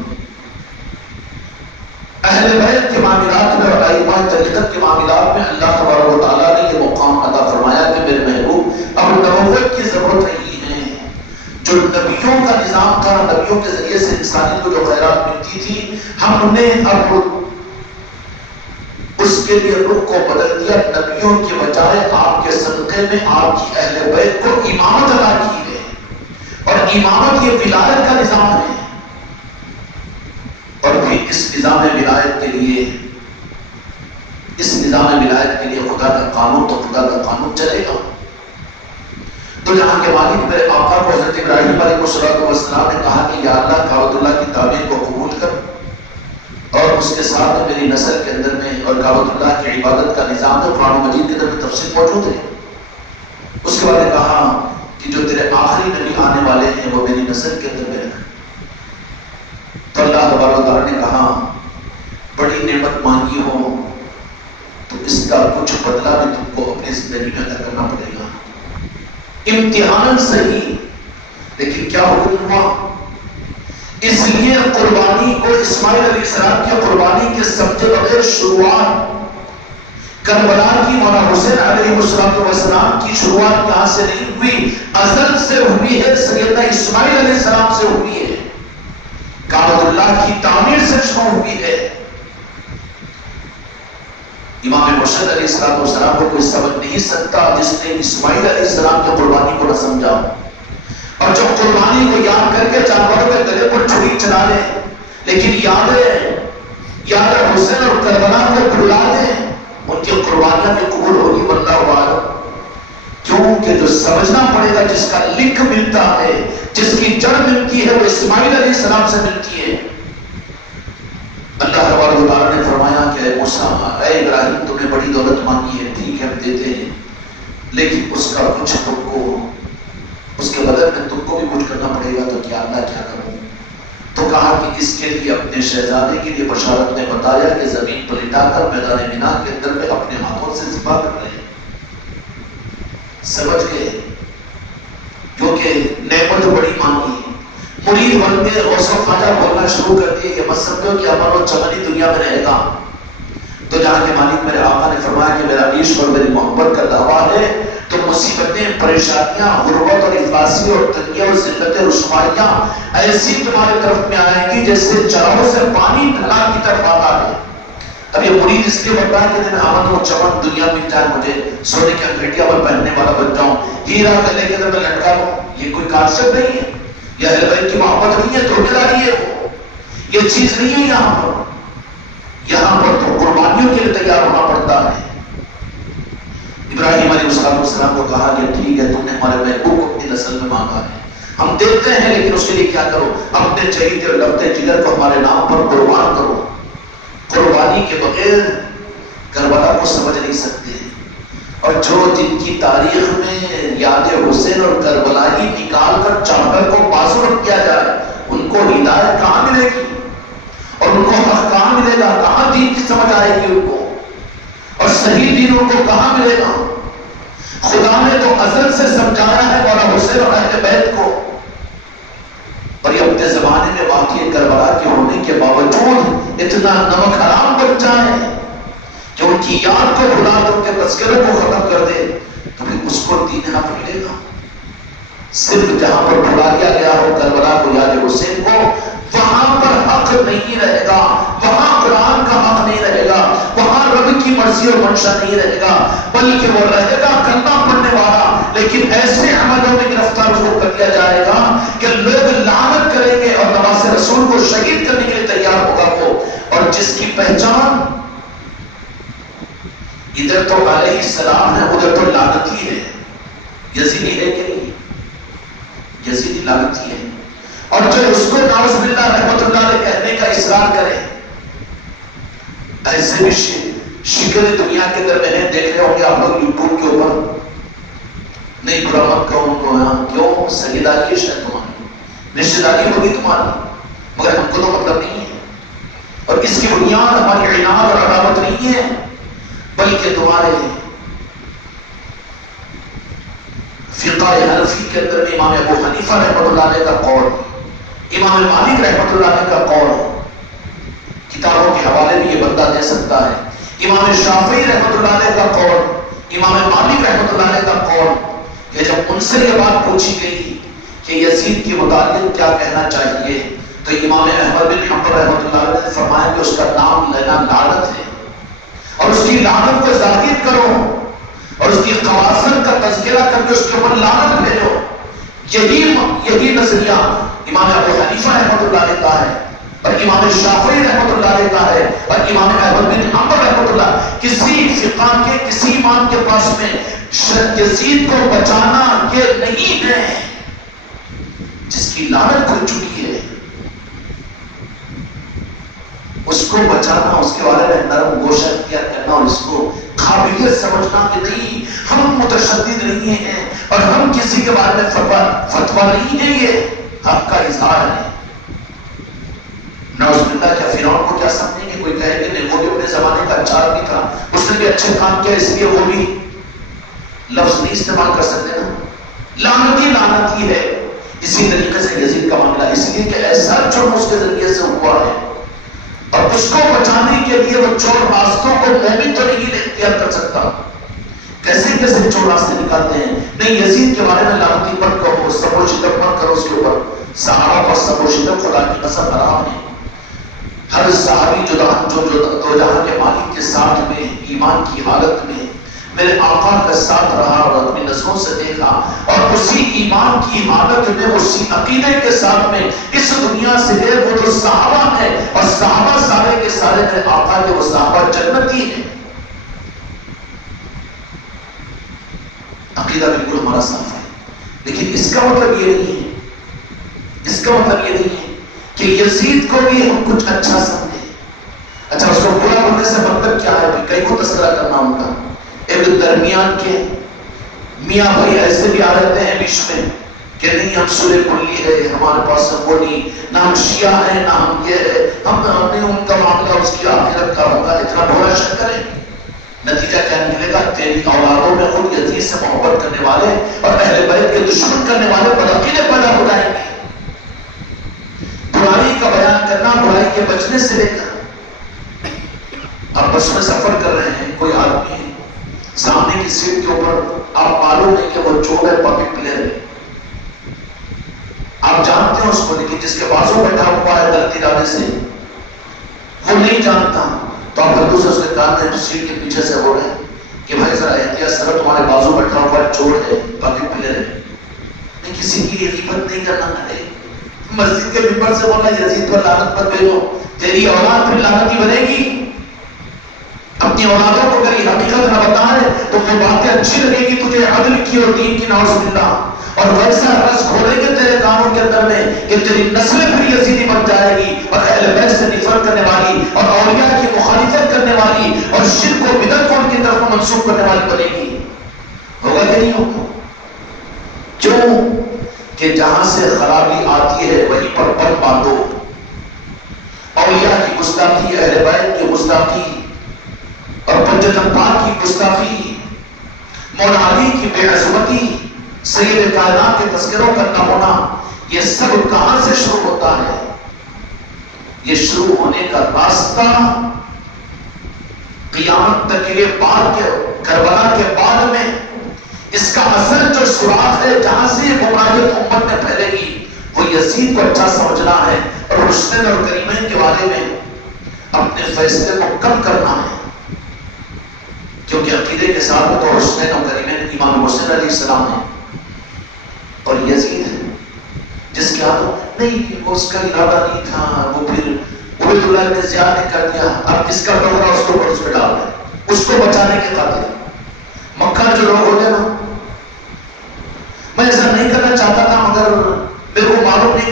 اہل بیت کے معاملات میں اور ائمہ طریقت کے معاملات میں اللہ تبارک و تعالیٰ نے یہ مقام عطا فرمایا کہ میرے محبوب اب نبوت کی ضرورت نہیں ہے، جو نبیوں کا نظام تھا، نبیوں کے ذریعے سے انسانیت کو جو خیرات ملتی تھی، ہم نے اب اس کے لیے رخ کو بدل دیا، نبیوں کے بجائے آپ کے صدقے میں آپ کی اہل بیت کو امامت عطا کی ہے، اور امامت یہ ولایت کا نظام ہے، اور پھر اس نظام ولایت کے لیے خدا کا قانون تو خدا کا قانون چلے گا۔ تو جہاں کے مالک میرے آقا کو حضرت ابراہیم علیہ السلام نے کہا کہ یا اللہ کعبۃ اللہ کی تعمیر کو قبول کر، اور اس کے ساتھ میری نسل کے اندر میں اور کعبۃ اللہ کی عبادت کا نظام ہے، قرآن مجید کے اندر میں تفصیل موجود ہے۔ اس کے بعد نے کہا کہ جو تیرے آخری نبی آنے والے ہیں وہ میری نسل کے اندر میں رکھ۔ تو اللہ تبارک و تعالیٰ نے کہا بڑی نعمت مانگی ہو تو اس کا کچھ بدلہ بھی تم کو اپنی زندگی میں ادا کرنا پڑے گا، امتحان صحیح، لیکن کیا حکم ہوا؟ اس لیے قربانی کو اسماعیل علیہ السلام کی قربانی کے سمجھے بغیر شروعات کربلا کی مولا حسین علیہ السلام کی شروعات یہاں سے نہیں ہوئی، ازل سے ہوئی ہے، سیدنا اسماعیل علیہ السلام سے ہوئی ہے، کعبۃ اللہ کی تعمیر سے شروع ہوئی ہے۔ امام مرشد علیہ السلام کو کوئی سمجھ نہیں سکتا جس نے اسماعیل علیہ السلام کی قربانی کو نہ سمجھا، اور جو قربانی کو یاد کر کے جانوروں کے گلے پر چھری چلا لے، لیکن یاد حسین اور کربلا کو بھلا دیں، ان کی قربانیاں بھی قبول ہوگی واللہ اعلم۔ کیونکہ جو سمجھنا پڑے گا، جس کا لنک ملتا ہے، جس کی جڑ ملتی ہے، وہ اسماعیل علیہ السلام سے ملتی ہے۔ اللہ تبارک و تعالیٰ نے فرمایا کہ اے موسیٰ، اے ابراہیم، تم نے بڑی دولت مانگی ہے، ٹھیک ہے ہم دیتے ہیں، لیکن اس کا کچھ تم کو، اس کے بدل میں تم کو بھی کچھ کرنا پڑے گا۔ تو کیا اللہ کیا کروں؟ تو کہا کہ اس کے لیے اپنے شہزادے کے لیے بشارت نے بتایا کہ زمین پر لٹا کر میدان مینا کے اندر میں اپنے ہاتھوں سے ذبح کر رہے ہیں۔ سمجھ گئے؟ کیونکہ نعمت بڑی مانگی، مرید بن کے غوث و خواجہ بولنا شروع کر دیے کہ مت سمجھو کہ امن و چمن ہی دنیا میں رہے گا۔ تو جہاں کے مالک میرے آقا نے فرمایا کہ میرا عشق اور میری محبت کا دعویٰ ہے، تو مصیبتیں، پریشانیاں، غربت اور افلاسی اور تنگیاں اور ذلتیں، رسوائیاں ایسی تمہارے طرف میں آئیں گی جیسے چراغوں سے پانی ڈھلان کی طرف آتا ہے۔ اب یہ مرید اس لیے بن رہا ہے کہ امن و چمن دنیا مل جائے، مجھے سونے کی انگھٹیاں پر پہننے والا بن جاؤں، ہیرا گلے کے اندر میں لٹکا لوں، یہ کوئی کانسیپٹ نہیں ہے، یہ اہل بیت کی محبت نہیں ہے، دھوکیداری ہے، یہ چیز نہیں ہے۔ یہاں پر تو قربانیوں کے لیے تیار ہونا پڑتا ہے۔ ابراہیم علیہ السلام کو کہا کہ ٹھیک ہے، تم نے ہمارے محبوب کو اپنی نسل میں مانگا ہے، ہم دیتے ہیں، لیکن اس کے لیے کیا کرو؟ اپنے چہیتے اور لبتے جگر کو ہمارے نام پر قربان کرو۔ قربانی کے بغیر کربلا کو سمجھ نہیں سکتے، اور جو جن کی تاریخ میں یاد حسین اور کربلا ہی نکال کر چاپٹر کو بازو رکھ دیا جائے، ان کو ہدایت کہاں ملے گی؟ اور ان کو حق کہاں ملے گا؟ کہاں دین کی سمجھ آئے گی ان کو؟ اور صحیح دین ان کو کہاں ملے گا؟ خدا نے تو ازل سے سمجھایا ہے مولا حسین اور اہل بیت کو، اور یہ اپنے زمانے میں واقعہ کربلا کے ہونے کے باوجود اتنا نمک حرام بن جائے کہ ان کی یاد کو بھلا دے، ان کے تذکروں کو ختم کر دے، تو پھر اس کو دین حق ملے گا؟ صرف جہاں پر بھلا دیا گیا ہو کربلا کو، یاد حسین کو، وہاں پر حق نہیں رہے گا، وہاں قرآن کا حق نہیں رہے گا، وہاں رب کی مرضی اور منشا نہیں رہے گا، بلکہ وہ رہے گا کلمہ پڑھنے والا، لیکن ایسے عملوں میں گرفتار اس کو کر دیا جائے گا کہ لوگ لعنت کریں گے، اور نماز رسول کو شہید کرنے کے لیے تیار ہوگا وہ، اور جس کی پہچان ادھر تو علیہ السلام ہے، ادھر تو لعنتی ہے۔ یزیدی ہے کہ نہیں؟ یزیدی لعنتی ہے، اور جو اس کو نعوذ باللہ رحمت اللہ علیہ کہنے کا اصرار کرے، ایسے بھی شکل دنیا کے اندر میں دیکھ رہے ہوں گے آپ لوگ یوٹیوب کے اوپر، نہیں برا مت کہو ان کو، کیوں؟ سگیداری ہے شاید تمہاری، رشتہ داری ہوگی تمہاری، مگر ہم کو تو مطلب نہیں ہے، اور اس کی بنیاد ہماری عناد اور عداوت نہیں ہے، بلکہ تمہارے فقہ حنفی کے اندر میں امام ابو حنیفہ رحمۃ اللہ علیہ کا قول، امام مالک رحمۃ اللہ علیہ کا قول، کتابوں کے حوالے بھی یہ بندہ دے سکتا ہے، امام شافعی رحمۃ اللہ علیہ کا قول، امام مالک رحمۃ اللہ علیہ کا قول، کہ جب ان سے یہ بات پوچھی گئی کہ یزید کے متعلق کیا کہنا چاہیے، تو امام احمد بن حنبل رحمۃ اللہ علیہ نے فرمایا کہ اس کا نام لینا لعنت ہے، اور اس کی لعنت کو ظاہر کرو اور اس کی قواصل کا تذکرہ کر کے اس کے اوپر لعنت بھیجو۔ یہی نظریہ امام ابو حنیفہ رحمۃ اللہ علیہ کا ہے، اور امام شافعی رحمۃ اللہ علیہ کا ہے، اور امام احمد بن حنبل رحمۃ اللہ، کسی فقہ کے کسی امام کے پاس میں یزید کو بچانا یہ نہیں ہے، جس کی لعنت ہو چکی ہے اس کو بچانا، اس کے بارے میں نرم گوشہ کیا کرنا، اور اس کو قابلیت سمجھنا کہ نہیں ہم متشدد نہیں ہیں اور ہم کسی کے بارے میں فتویٰ نہیں ہے، یہ حق کا اظہار ہے۔ نعوذ باللہ، کیا فرعون کو کیا سمجھیں گے؟ کوئی کہے کہ نہیں وہ بھی اپنے زمانے کا اچار بھی تھا، اس نے بھی اچھے کام کیا، اس لیے وہ بھی لفظ نہیں استعمال کر سکتے نا، لعنت ہی ہے۔ اسی طریقے سے یزید کا معاملہ، اس لیے کہ ایسا جرم اس کے ذریعے سے ہوا ہے، اور اس کو بچانے کے لیے وہ چور راستوں کو مومن تو نہیں اختیار کر سکتا، کیسے کیسے چور راستے نکالتے ہیں۔ نہیں، یزید کے بارے میں لعنتی مت کہو، سب و شتم مت کرو اس کے اوپر، صحابہ پر سب و شتم خدا کی قسم حرام ہے۔ ہر صحابی جو دو جہاں کے مالک کے ساتھ میں ایمان کی حالت میں میرے آقا کا ساتھ رہا اور اپنی نظروں سے دیکھا، اور اسی ایمان کی حالت میں اسی عقیدے کے ساتھ میں اس دنیا سے گئے، وہ جو صحابہ ہیں، اور صحابہ سارے کے سارے میرے آقا کے وہ صحابہ جنتی ہیں۔ عقیدہ بالکل ہمارا صاف ہے، لیکن اس کا مطلب یہ نہیں ہے، اس کا مطلب یہ نہیں ہے کہ یزید کو بھی ہم کچھ اچھا سمجھیں۔ اچھا، اس کو برا بننے سے مطلب کیا ہے؟ کئی کو تذکرہ کرنا ہوگا۔ ایک درمیان کے میاں بھائی ایسے بھی آ رہتے ہیں بیچ میں کہ نہیں ہم سورہ کلی ہے، ہمارے پاس وہ نہیں، نہ ہم شیعہ ہیں، نہ ہم یہ ہے، ہم نے ان کا معاملہ اس کی آخرت کا ہوگا، اتنا بڑا شک کریں۔ نتیجہ کیا نکلے گا؟ تیری اولادوں میں خود یزید سے محبت کرنے والے اور اہل بیت کے دشمن کرنے والے بدعقیدے پیدا ہو جائیں گے۔ برائی کا بیان کرنا، برائی کے بچنے سے لے کر، آپ بس میں سفر کر رہے ہیں، کوئی آدمی ہے سامنے کی سیٹ کے اوپر، آپ معلوم ہے کہ وہ چور ہے، پبلک پلیئر ہے، آپ جانتے ہیں اس کو، لیکن جس کے بازو بیٹھا ہوا ہے غلط ارادے سے وہ نہیں جانتا، تو آپ ہردو سے اس کے کان میں سیٹ کے پیچھے سے بول رہے ہیں کہ بھائی ذرا احتیاط سر، تمہارے بازو بیٹھا ہوا ہے چور ہے، پبلک پلیئر ہے۔ نہیں، کسی کی غیبت نہیں کرنا ہے، مسجد کے ممبر سے بولا یزید پر لعنت پر بھیجو، تیری اولاد پھر لعنتی بنے گی۔ اپنی اولادوں کو اگر یہ حقیقت نہ بتائے تو وہ باتیں اچھی لگے گی تجھے عدل کی اور دین کی، نعوذ باللہ، اور ویسا رس کھولیں گے تیرے کانوں کے اندر میں کہ تیری نسل پھر یزیدی بن جائے گی، اور اہل بیت سے نفرت کرنے والی اور اولیاء کی مخالفت کرنے والی اور شرک و بدعت کو ان کی طرف منسوب کرنے والی بنے گی۔ ہوگا کہ نہیں ہوگا؟ کیوں کہ جہاں سے خرابی آتی ہے وہیں پر بند باندھو۔ اولیاء کی گستاخی، اہل بیت کی گستاخی اور پنجتن پاک کی گستاخی، مولا علی کی بے عظمتی، سید کائنات کے تذکروں کا نہ ہونا، یہ سب کہاں سے شروع ہوتا ہے؟ یہ شروع ہونے کا راستہ قیامت تک کے لیے بعد کے کربلا کے بعد میں اس کا اصل جو سراغ ہے جہاں سے گمراہیت امت میں پھیلے گی، وہ یزید کو اچھا سمجھنا ہے اور حسنین اور کریمین کے بارے میں اپنے فیصلے کو کم کرنا ہے، کیونکہ عقیدے کے ساتھ میں تو حسنین اور کریمین امام حسین علیہ السلام ہیں، اور یزید ہے جس کے ہاتھوں نہیں، وہ اس کا ارادہ نہیں تھا، وہ پھر عبید اللہ نے زیادہ نے کر دیا، اب کس کا ٹکرا اس کے اوپر اس پہ ڈال دیں، اس کو بچانے کے خاطر۔ مکہ جو لوگ ہوتے نا، میں ایسا نہیں کرنا چاہتا تھا مگر میرے کو معلوم نہیں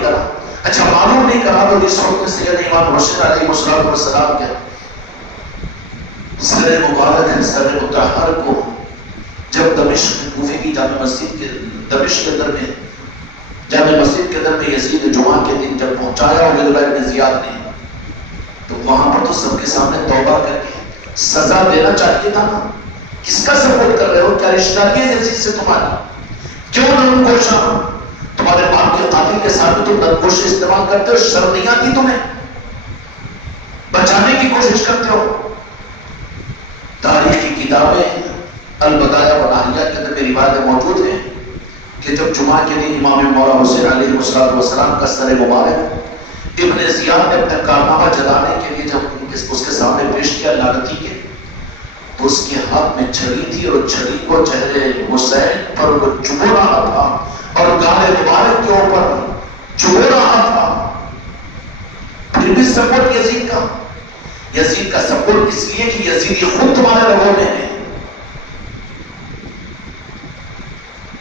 کرا، اچھا معلوم نہیں کرا تو اس وقت میں سید امام حسین علیہ السلام کے سر مبارک ہے، سر مطہر کو جب دمشق میں کوفے کی جامع مسجد کے دمشق کے اندر میں جامع مسجد کے اندر میں یزید جمعہ کے دن جب پہنچایا عبید اللہ بن زیاد نے، تو وہاں پر تو سب کے سامنے توبہ کر کے سزا دینا چاہیے تھا نا، کس کا سپورٹ کر رہے ہو؟ کیا رشتہ داری ہے یزید سے تمہاری؟ ننگوشا. تمہارے باپ کے قاتل کے ساتھ تم ننگوشے استعمال کرتے ہو، شرم نہیں آتی تمہیں؟ بچانے کی کوشش کرتے ہو. تاریخ کی کتابیں البدایہ والنہایہ کے اندر میری باتیں موجود ہیں کہ جب جمعہ کے دن امام مولا حسین علیہ السلام کا سر مبارک ابن زیاد نے اپنا کارنامہ جلانے کے لیے جب اس کے سامنے پیش کیا لعنتی کے، تو اس کے ہاتھ میں چھڑی تھی اور چھڑی کو چہرے حسین پر وہ چبو رہا تھا اور گالے مبارک کے اوپر چبو رہا تھا. پھر بھی سپورٹ یزید کا سپورٹ اس لیے کہ یزید خود تمہارے رگوں میں ہے.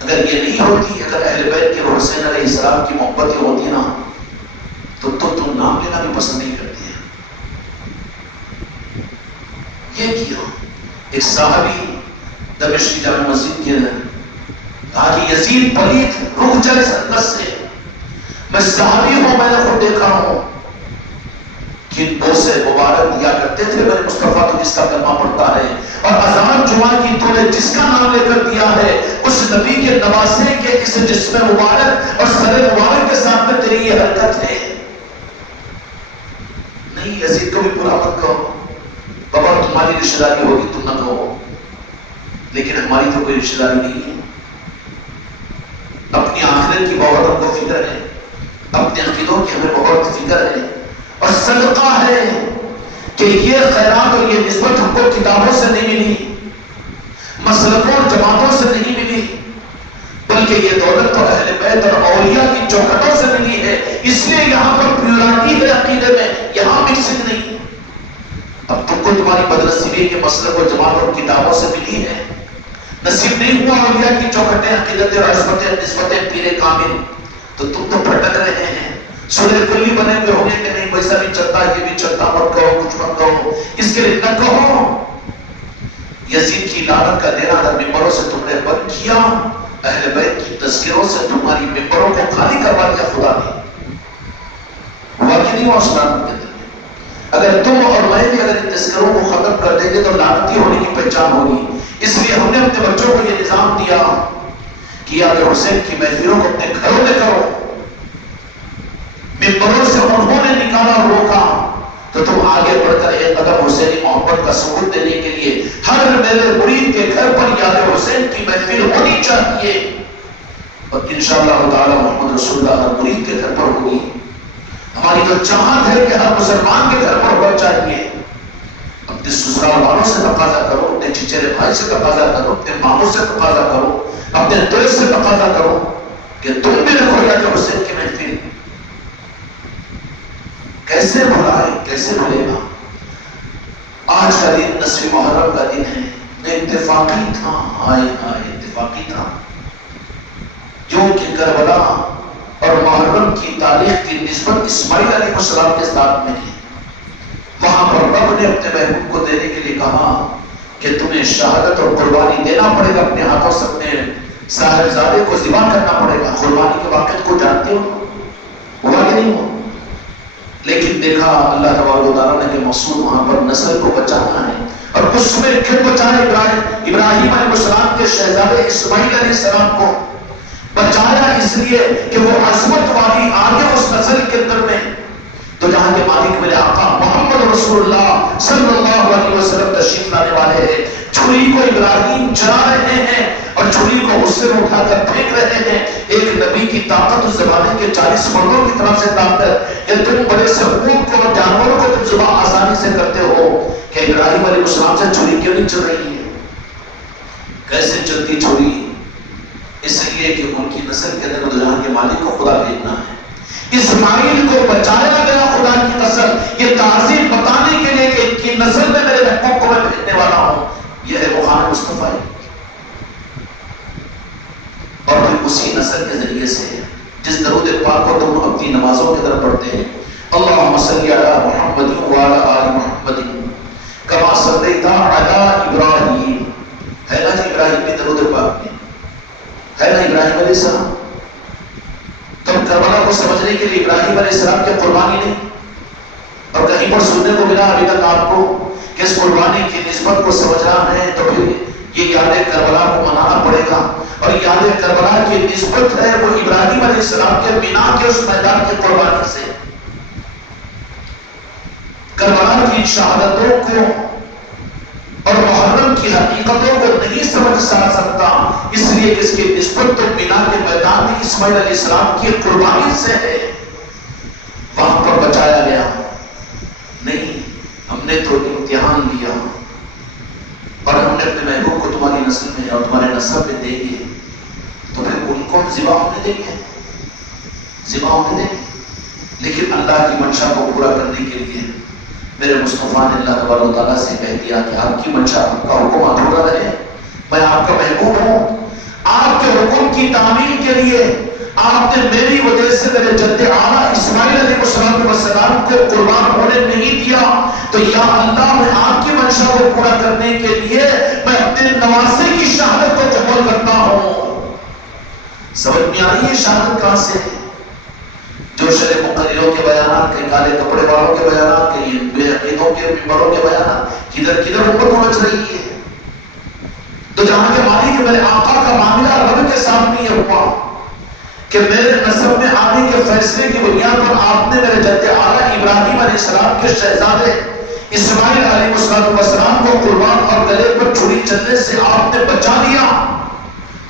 اگر یہ نہیں ہوتی، اگر اہل بیت کے حسین علیہ السلام کی محبتیں ہوتی نا تو تم نام لینا بھی پسند نہیں کرتی ہے. یہ کیا ایک صحابی دمشق جامع مسجد کے اندر کہا کہ یزید پلیت رک جائے سنگت سے. میں صحابی ہوں، میں نے خود دیکھا ہوں کہ بوسے مبارک دیا کرتے تھے میرے مصطفیٰ تو جس کا کلمہ پڑھتا ہے، اور اذان جمعہ کی تو نے جس کا نام لے کر دیا ہے اس نبی کے نواسے کے اس جسم مبارک اور سر مبارک کے ساتھ میں تیری یہ حرکت ہے. نہیں، یزید کو بھی برا مت کہو. بابا تمہاری رشتہ داری ہوگی تم نہ کہو، لیکن ہماری تو کوئی رشتہ داری نہیں ہے. اپنی آخرت کی بہت ہم کو فکر ہے، اپنے عقیدوں کی ہمیں بہت فکر ہے، اور صدقہ ہے کہ یہ خیرات اور یہ نسبت ہم کو کتابوں سے نہیں ملی، مسلکوں اور جماعتوں سے نہیں ملی، بلکہ یہ دولت اور اہل بیت اور اولیاء کی چوکھٹوں سے ملی ہے. اس لیے یہاں پر پیورٹی ہے عقیدے میں، یہاں مکسنگ نہیں. اب تم کو تمہاری بدنصیبی کے مسلک اور جماعت اور کتابوں سے ملی ہے، نصیب نہیں ہوا اولیاء کی چوکھٹیں، عقیدتیں اور عصمتیں نسبتیں پیر کامل، تو تم تو بھٹک رہے ہیں. سورہ کلی بنے ہوئے ہوں گے کہ نہیں ویسا بھی چلتا، یہ بھی چلتا، مت کہو، کچھ مت کہو. اس کے لیے نہ کہو. یزید کی لعنت کا دینا اگر ممبروں سے تم نے بند کیا، اہل بیت کی تذکروں سے تمہاری ممبروں کو خالی کروا دیا خدا نے. ہوا کہ نہیں ہوا اسلام کے اندر؟ اگر تم اور میں بھی اگر ان تذکروں کو ختم کر دیں گے تو لعنتی ہونے کی پہچان ہوگی. اس لیے ہم نے اپنے بچوں کو یہ نظام دیا کہ یاد حسین کی محفلوں کو اپنے گھروں میں کرو. ممبروں سے انہوں نے نکالا اور روکا، تو تم آگے بڑھ کر ایک قدم حسینی محبت کا ثبوت دینے کے لیے ہر میرے مرید کے گھر پر یاد حسین کی محفل ہونی چاہیے، اور انشاءاللہ تعالی محمد رسول اللہ ہر مرید کے گھر پر ہوگی. ہماری تو چاہت ہے کہ ہر مسلمان کے گھر پر ہو چاہیے. اپنے سسرال والوں سے تقاضا کرو، اپنے چچیرے بھائی سے تقاضا کرو، اپنے ماموں سے تقاضا کرو، اپنے دوست سے تقاضا کرو کہ تم بھی رکھو یاد حسین کی محفل. کیسے بھلائے، کیسے بھلے گا؟ آج کا دن 10 محرم کا دن ہے، اتفاقی تھا، اتفاقی تھا، جو کہ کربلا اور محرم کی تاریخ کی نسبت اسماعیل علیہ السلام کے ساتھ میں ہے. وہاں پر رب نے اپنے محبوب کو دینے کے لیے کہا کہ تمہیں شہادت اور قربانی دینا پڑے گا، اپنے ہاتھوں سے اپنے صاحبزادے کو ذبح کرنا پڑے گا. قربانی کے واقعات کو جانتے ہو، ہوا کہ نہیں ہوا؟ لیکن دیکھا اللہ تبارک و تعالیٰ نے کہ مقصود وہاں پر نسل کو بچانا ہے، اور اس میں کیوں بچایا؟ ابراہیم علیہ السلام کے شہزادے اسماعیل علیہ السلام کو بچایا اس لیے کہ وہ عظمت والی آگے اس نسل کے اندر میں تو جہاں کے مالک میرے آقا محمد رسول اللہ صلی اللہ علیہ وسلم تشریف لانے والے ہیں. چھری کو ابراہیم چلا رہے ہیں اور چھری کو غصے میں اٹھا کر پھینک رہے ہیں. ایک نبی کی طاقت اس زمانے کے 40 مردوں کی طرف سے طاقت، کہ تم بڑے سے اونٹ کو اور جانوروں کو تم ذبح آسانی سے کرتے ہو، کہ ابراہیم علیہ السلام سے چھری کیوں نہیں چل رہی ہے؟ کیسے چلتی چھری؟ اس لیے کہ ان کی نسل کے اندر جہاں کے مالک کو خدا بھیجنا ہے. اسماعیل کو بچایا گیا خدا کی قسم، یہ تعظیم بتانے کے لیے کہ ان کی نسل میں میرے محبوب کو میں بھیجنے والا ہوں. یہ ہے بخار مصطفیٰ. اور پھر اسی نسل کے ذریعے سے جس درود پاک کو تم اپنی نمازوں کے اندر پڑھتے ہیں، اللہم صلی علی محمد وعلی آل محمد کما صلیت علی ابراہیم، ہے نا جی ابراہیم کی درود پاک میں ہے نا ابراہیم علیہ السلام. تم کربلا کو سمجھنے کے لیے ابراہیم علیہ السلام کی قربانی نہیں، اور کہیں پر سننے کو ملا ابھی تک آپ کو کہ اس قربانی کی نسبت کو سمجھنا ہے تو پھر یہ یاد کربلا کو منانا پڑے گا. اور یاد کربلا کی نسبت ہے وہ ابراہیم علیہ السلام کے بنا کے اس میدان کی قربانی سے. کربلا کی شہادتوں کو اور محرم کی حقیقتوں کو نہیں سمجھ سکتا، اس لیے اس کی نسبت تو بنا کے میدان میں اسماعیل علیہ السلام کی قربانی سے ہے. وہاں پر بچایا گیا نہیں، ہم نے تو امتحان لیا اور ہم نے اپنے محبوب کو تمہاری نسل میں اور تمہارے نسب میں دیں گے، تو پھر ان کو ذبح ہونے دیں گے، ذبح ہونے دیں گے. لیکن اللہ کی منشا کو پورا کرنے کے لیے میرے مصطفیٰ نے اللہ تبارک و تعالیٰ سے کہہ دیا کہ آپ کی منشا، آپ کا حکم ادھورا رہے. میں آپ کا محبوب ہوں، آپ کے حکم کی تعمیل کے لیے آپ نے میری وجہ سے میرے جد اعلیٰ اسماعیل علیہ السلام کو قربان ہونے نہیں دیا، تو یا اللہ میں آپ کی منشا کو پورا کرنے کے لیے میں اپنے نواسے کی شہادت کو قبول کرتا ہوں. سمجھ میں آئی یہ شہادت کہاں سے ہے؟ جو شرع مقرروں کے بیانات کے، کالے کپڑے والوں کے بیانات کے، بے عقیدوں کے ممبروں کے بیانات، کدھر کدھر امت اڑچ رہی ہے. تو جہاں کے مالک میرے آقا کا معاملہ رب کے سامنے یہ ہوا کہ میرے نسب میں آنے کے فیصلے کی بنیاد پر آپ نے میرے جد اعلیٰ ابراہیم علیہ السلام کے شہزادے اسماعیل علیہ السلام کو قربان اور گلے پر چھری چلنے سے آپ نے بچا لیا.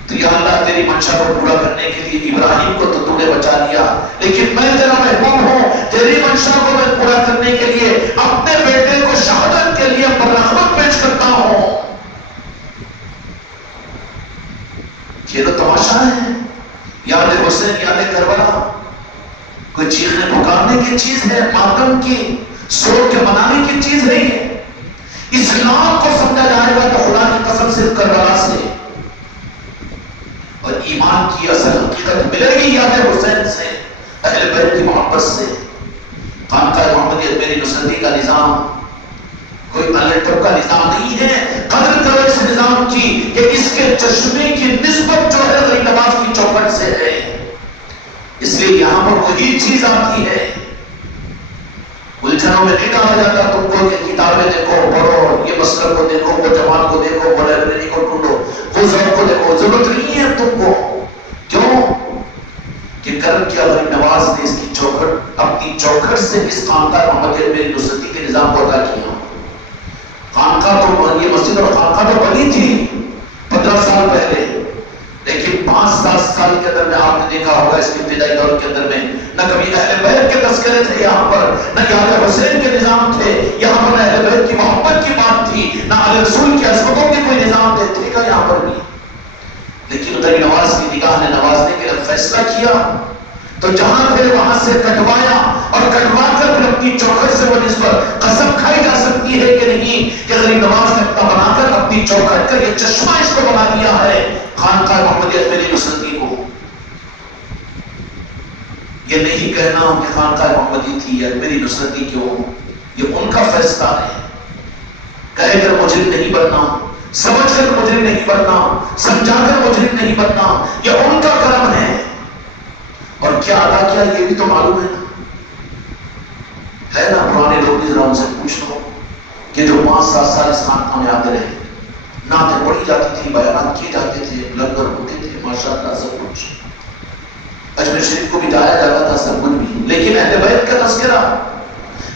تو یا اللہ تیری منشا کو پورا کرنے کے لیے ابراہیم کو تو نے بچا لیا، لیکن میں تیرا محبوب ہوں، تیری منشا کو میں پورا کرنے کے لیے اپنے بیٹے کو شہادت کے لیے برغبت پیش کرتا ہوں. یہ تو تماشا ہے. یاد حسین، یاد کربلا کوئی چیخنے پکارنے کی چیز ہے، ماتم کی سوچ کے منانے کی چیز نہیں ہے. اسلام کو سمجھا جائے گا تو خدا کی قسم صرف کربلا سے، اور ایمان کی اصل حقیقت ملے گی یاد حسین سے، اہل بیت کی محبت سے. خانقاہ محمدیت میری نصرتی کا نظام کوئی الٹو کا نظام نہیں ہے. قدر کرو اس نظام کی کہ اس کے چشمے کی نسبت جو ہے غریب نواز کی چوکھٹ سے ہے. اس لیے یہاں پر وہی چیز آتی ہے، الجھنوں میں نہیں ڈالا جاتا تم کو کہ کتابیں دیکھو پڑھو، یہ مسلک کو دیکھو، وہ جماعت کو دیکھو، وہ لائبریری کو ڈھونڈو، وہ ذوق کو دیکھو. ضرورت نہیں ہے تم کو. کیوں کہ کرم کیا غریب نواز نے اس کی چوکھٹ، اپنی چوکھٹ سے اس خانقاہ محمدیت میری نصرتی کے نظام کو ادا کیا. خانقاہ تو یہ مسجد اور خانقاہ تو بنی تھی 15 سال پہلے، لیکن 5-7 سال کے اندر میں آپ نے دیکھا ہوگا اس کے ابتدائی دور کے اندر میں نہ کبھی اہل بیت کے تذکرے تھے یہاں پر، نہ یاد حسین کے نظام تھے یہاں پر، نہ اہل بیت کی محبت کی بات تھی، نہ علیہ رسول کی عظمتوں کے کوئی نظام تھے گا یہاں پر بھی. لیکن غریب نواز کی نگاہ نے نوازنے کے لیے فیصلہ کیا تو جہاں تھے وہاں سے کٹوایا، اور کٹوا کر پھر اپنی چوکھٹ سے وہ نسبت قسم کھائی جا سکتی ہے کہ نہیں کہ غریب نواز نے اپنا بنا کر اپنی چوکھٹ کا یہ چشمہ اس کو بنا دیا ہے خانقاہ محمدیت میری نصرتی کو. یہ نہیں کہنا کہ خانقاہ محمدی تھی یا میری نصرتی کیوں، یہ ان کا فیصلہ ہے. کہہ کر مجرم نہیں بننا، سمجھ کر مجرم نہیں بننا، سمجھا کر مجرم نہیں بننا، یہ ان کا کرم ہے. اور کیا ادا کیا یہ بھی تو معلوم ہے نا پرانے لوگ بھی ذرا ان سے پوچھ لو کہ جو 5-7 سال اس خانقاہ میں آتے رہے، نعتیں پڑھی جاتی تھی، بیانات کیے جاتے تھے، لنگر ہوتے تھے، ماشاءاللہ سب کچھ، اجمیر شریف کو بھی جایا جاتا تھا سب کچھ بھی، لیکن اہل بیت کا تذکرہ،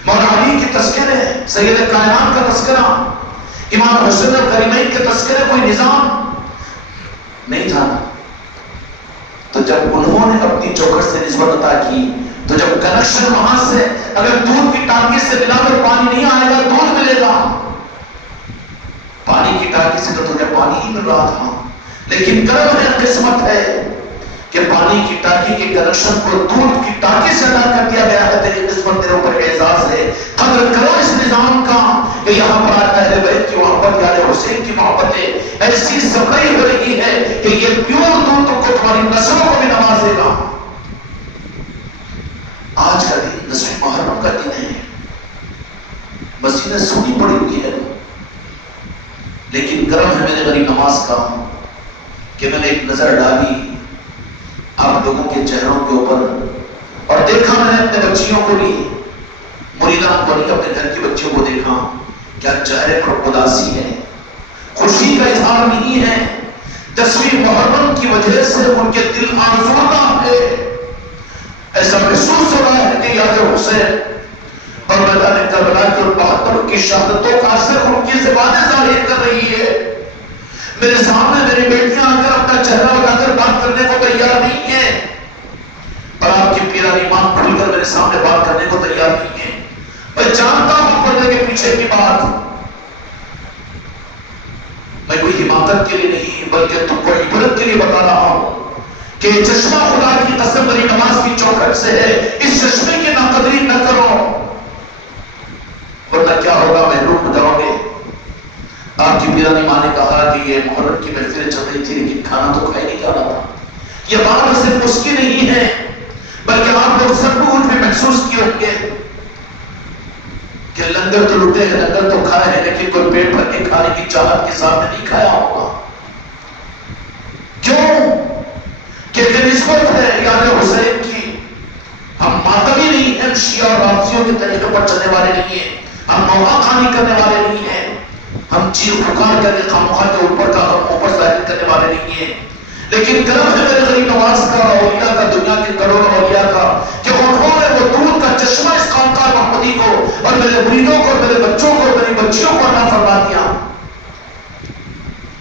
مولا علی کے تذکرے، سید کائنات کا تذکرہ، امام حسین الکریمین کے تذکرے، کوئی نظام نہیں تھا. تو جب انہوں نے اپنی چوکھٹ سے نسبت عطا کی تو جب کنیکشن وہاں سے اگر دودھ کی ٹانکی سے ملا کر پانی نہیں آئے گا دودھ ملے گا، پانی کی ٹانکی سے تو تجھے پانی ہی مل رہا تھا، لیکن کرم ہے، قسمت ہے کہ پانی کی ٹانکی کے کنیکشن کو دودھ کی ٹانکی سے ادا کر دیا گیا ہے. تیری قسمت تیرے اوپر اعزاز ہے. قدر کرو اس نظام کا کہ یہاں پر اہل بیت کی محبت، یاد حسین کی محبتیں ایسی سفائی ہو رہی ہے کہ یہ پیور دودھ کو تمہاری نسلوں کو بھی نوازے گا. آج کا دن نصف محرم کا دن ہے، مسجدیں سونی پڑی ہوئی ہے، لیکن کرم ہے میرے غریب نواز کا کہ میں نے ایک نظر ڈالی آپ لوگوں کے چہروں کے اوپر اور دیکھا، میں نے اپنے بچیوں کو بھی، مریدان کو نہیں، اپنے گھر کی بچیوں کو دیکھا، کیا چہرے پر اداسی ہے، خوشی کا اظہار نہیں ہے. 10ویں محرم کی وجہ سے ان کے دل آزردہ ہے. ایسا محسوس ہو رہا ہے کہ یاد حسین اور میدان کربلا کی 72 کی شہادتوں کا اثر ان کی زبانیں ظاہر کر رہی ہے. میرے سامنے میری بیٹیاں آ کر اپنا چہرہ لگا کر بات کرنے کو تیار نہیں ہے، اور آپ کی پیرانی ماں کھل کر میرے سامنے بات کرنے کو تیار نہیں ہے. میں جانتا ہوں پردے کے پیچھے کی بات. میں کوئی حماقت کے لیے نہیں بلکہ تم کو عبرت کے لیے بتا رہا ہوں کہ چشمہ خدا کی قسم بری نماز کی چوکھٹ سے ہے. اس چشمے کی ناقدری نہ کرو ورنہ کیا ہوگا، محروم ہو جاؤ گے. آپ کی پیرانی ماں نے کہا کہ یہ محرم کی محفل چل رہی تھی لیکن کھانا تو کھائی نہیں جا رہا تھا. یہ بات صرف اس کی نہیں ہے بلکہ آپ لوگ سب کچھ بھی محسوس کیے ہوں گے کہ لنگر تو لٹے ہیں، لنگر تو کھائے ہیں، لیکن کوئی پیٹ بھر کے کھانے کی چاہت کے سامنے نہیں کھایا ہوگا. کیوں کہ نسبت ہے یاد حسین کی. ہم ماتمی نہیں ہیں، شیعہ اور رافضیوں کے طریقے پر چلنے والے نہیں ہیں، ہم نوحہ خانی کرنے والے نہیں ہیں، ہم چیخ پکار کر کے خامخواہ کے اوپر کا ہم اوپر ظاہر کرنے والے نہیں ہیں. لیکن کرم ہے میرے غریب نواز کا اور اولیاء کا، دنیا کے کروڑوں اولیاء کا، کہ انہوں نے وہ دودھ کا چشمہ اس خانقاہ محمدی کو اور میرے مریدوں کو، میرے بچوں کو، میری بچیوں کو عطا فرما دیا.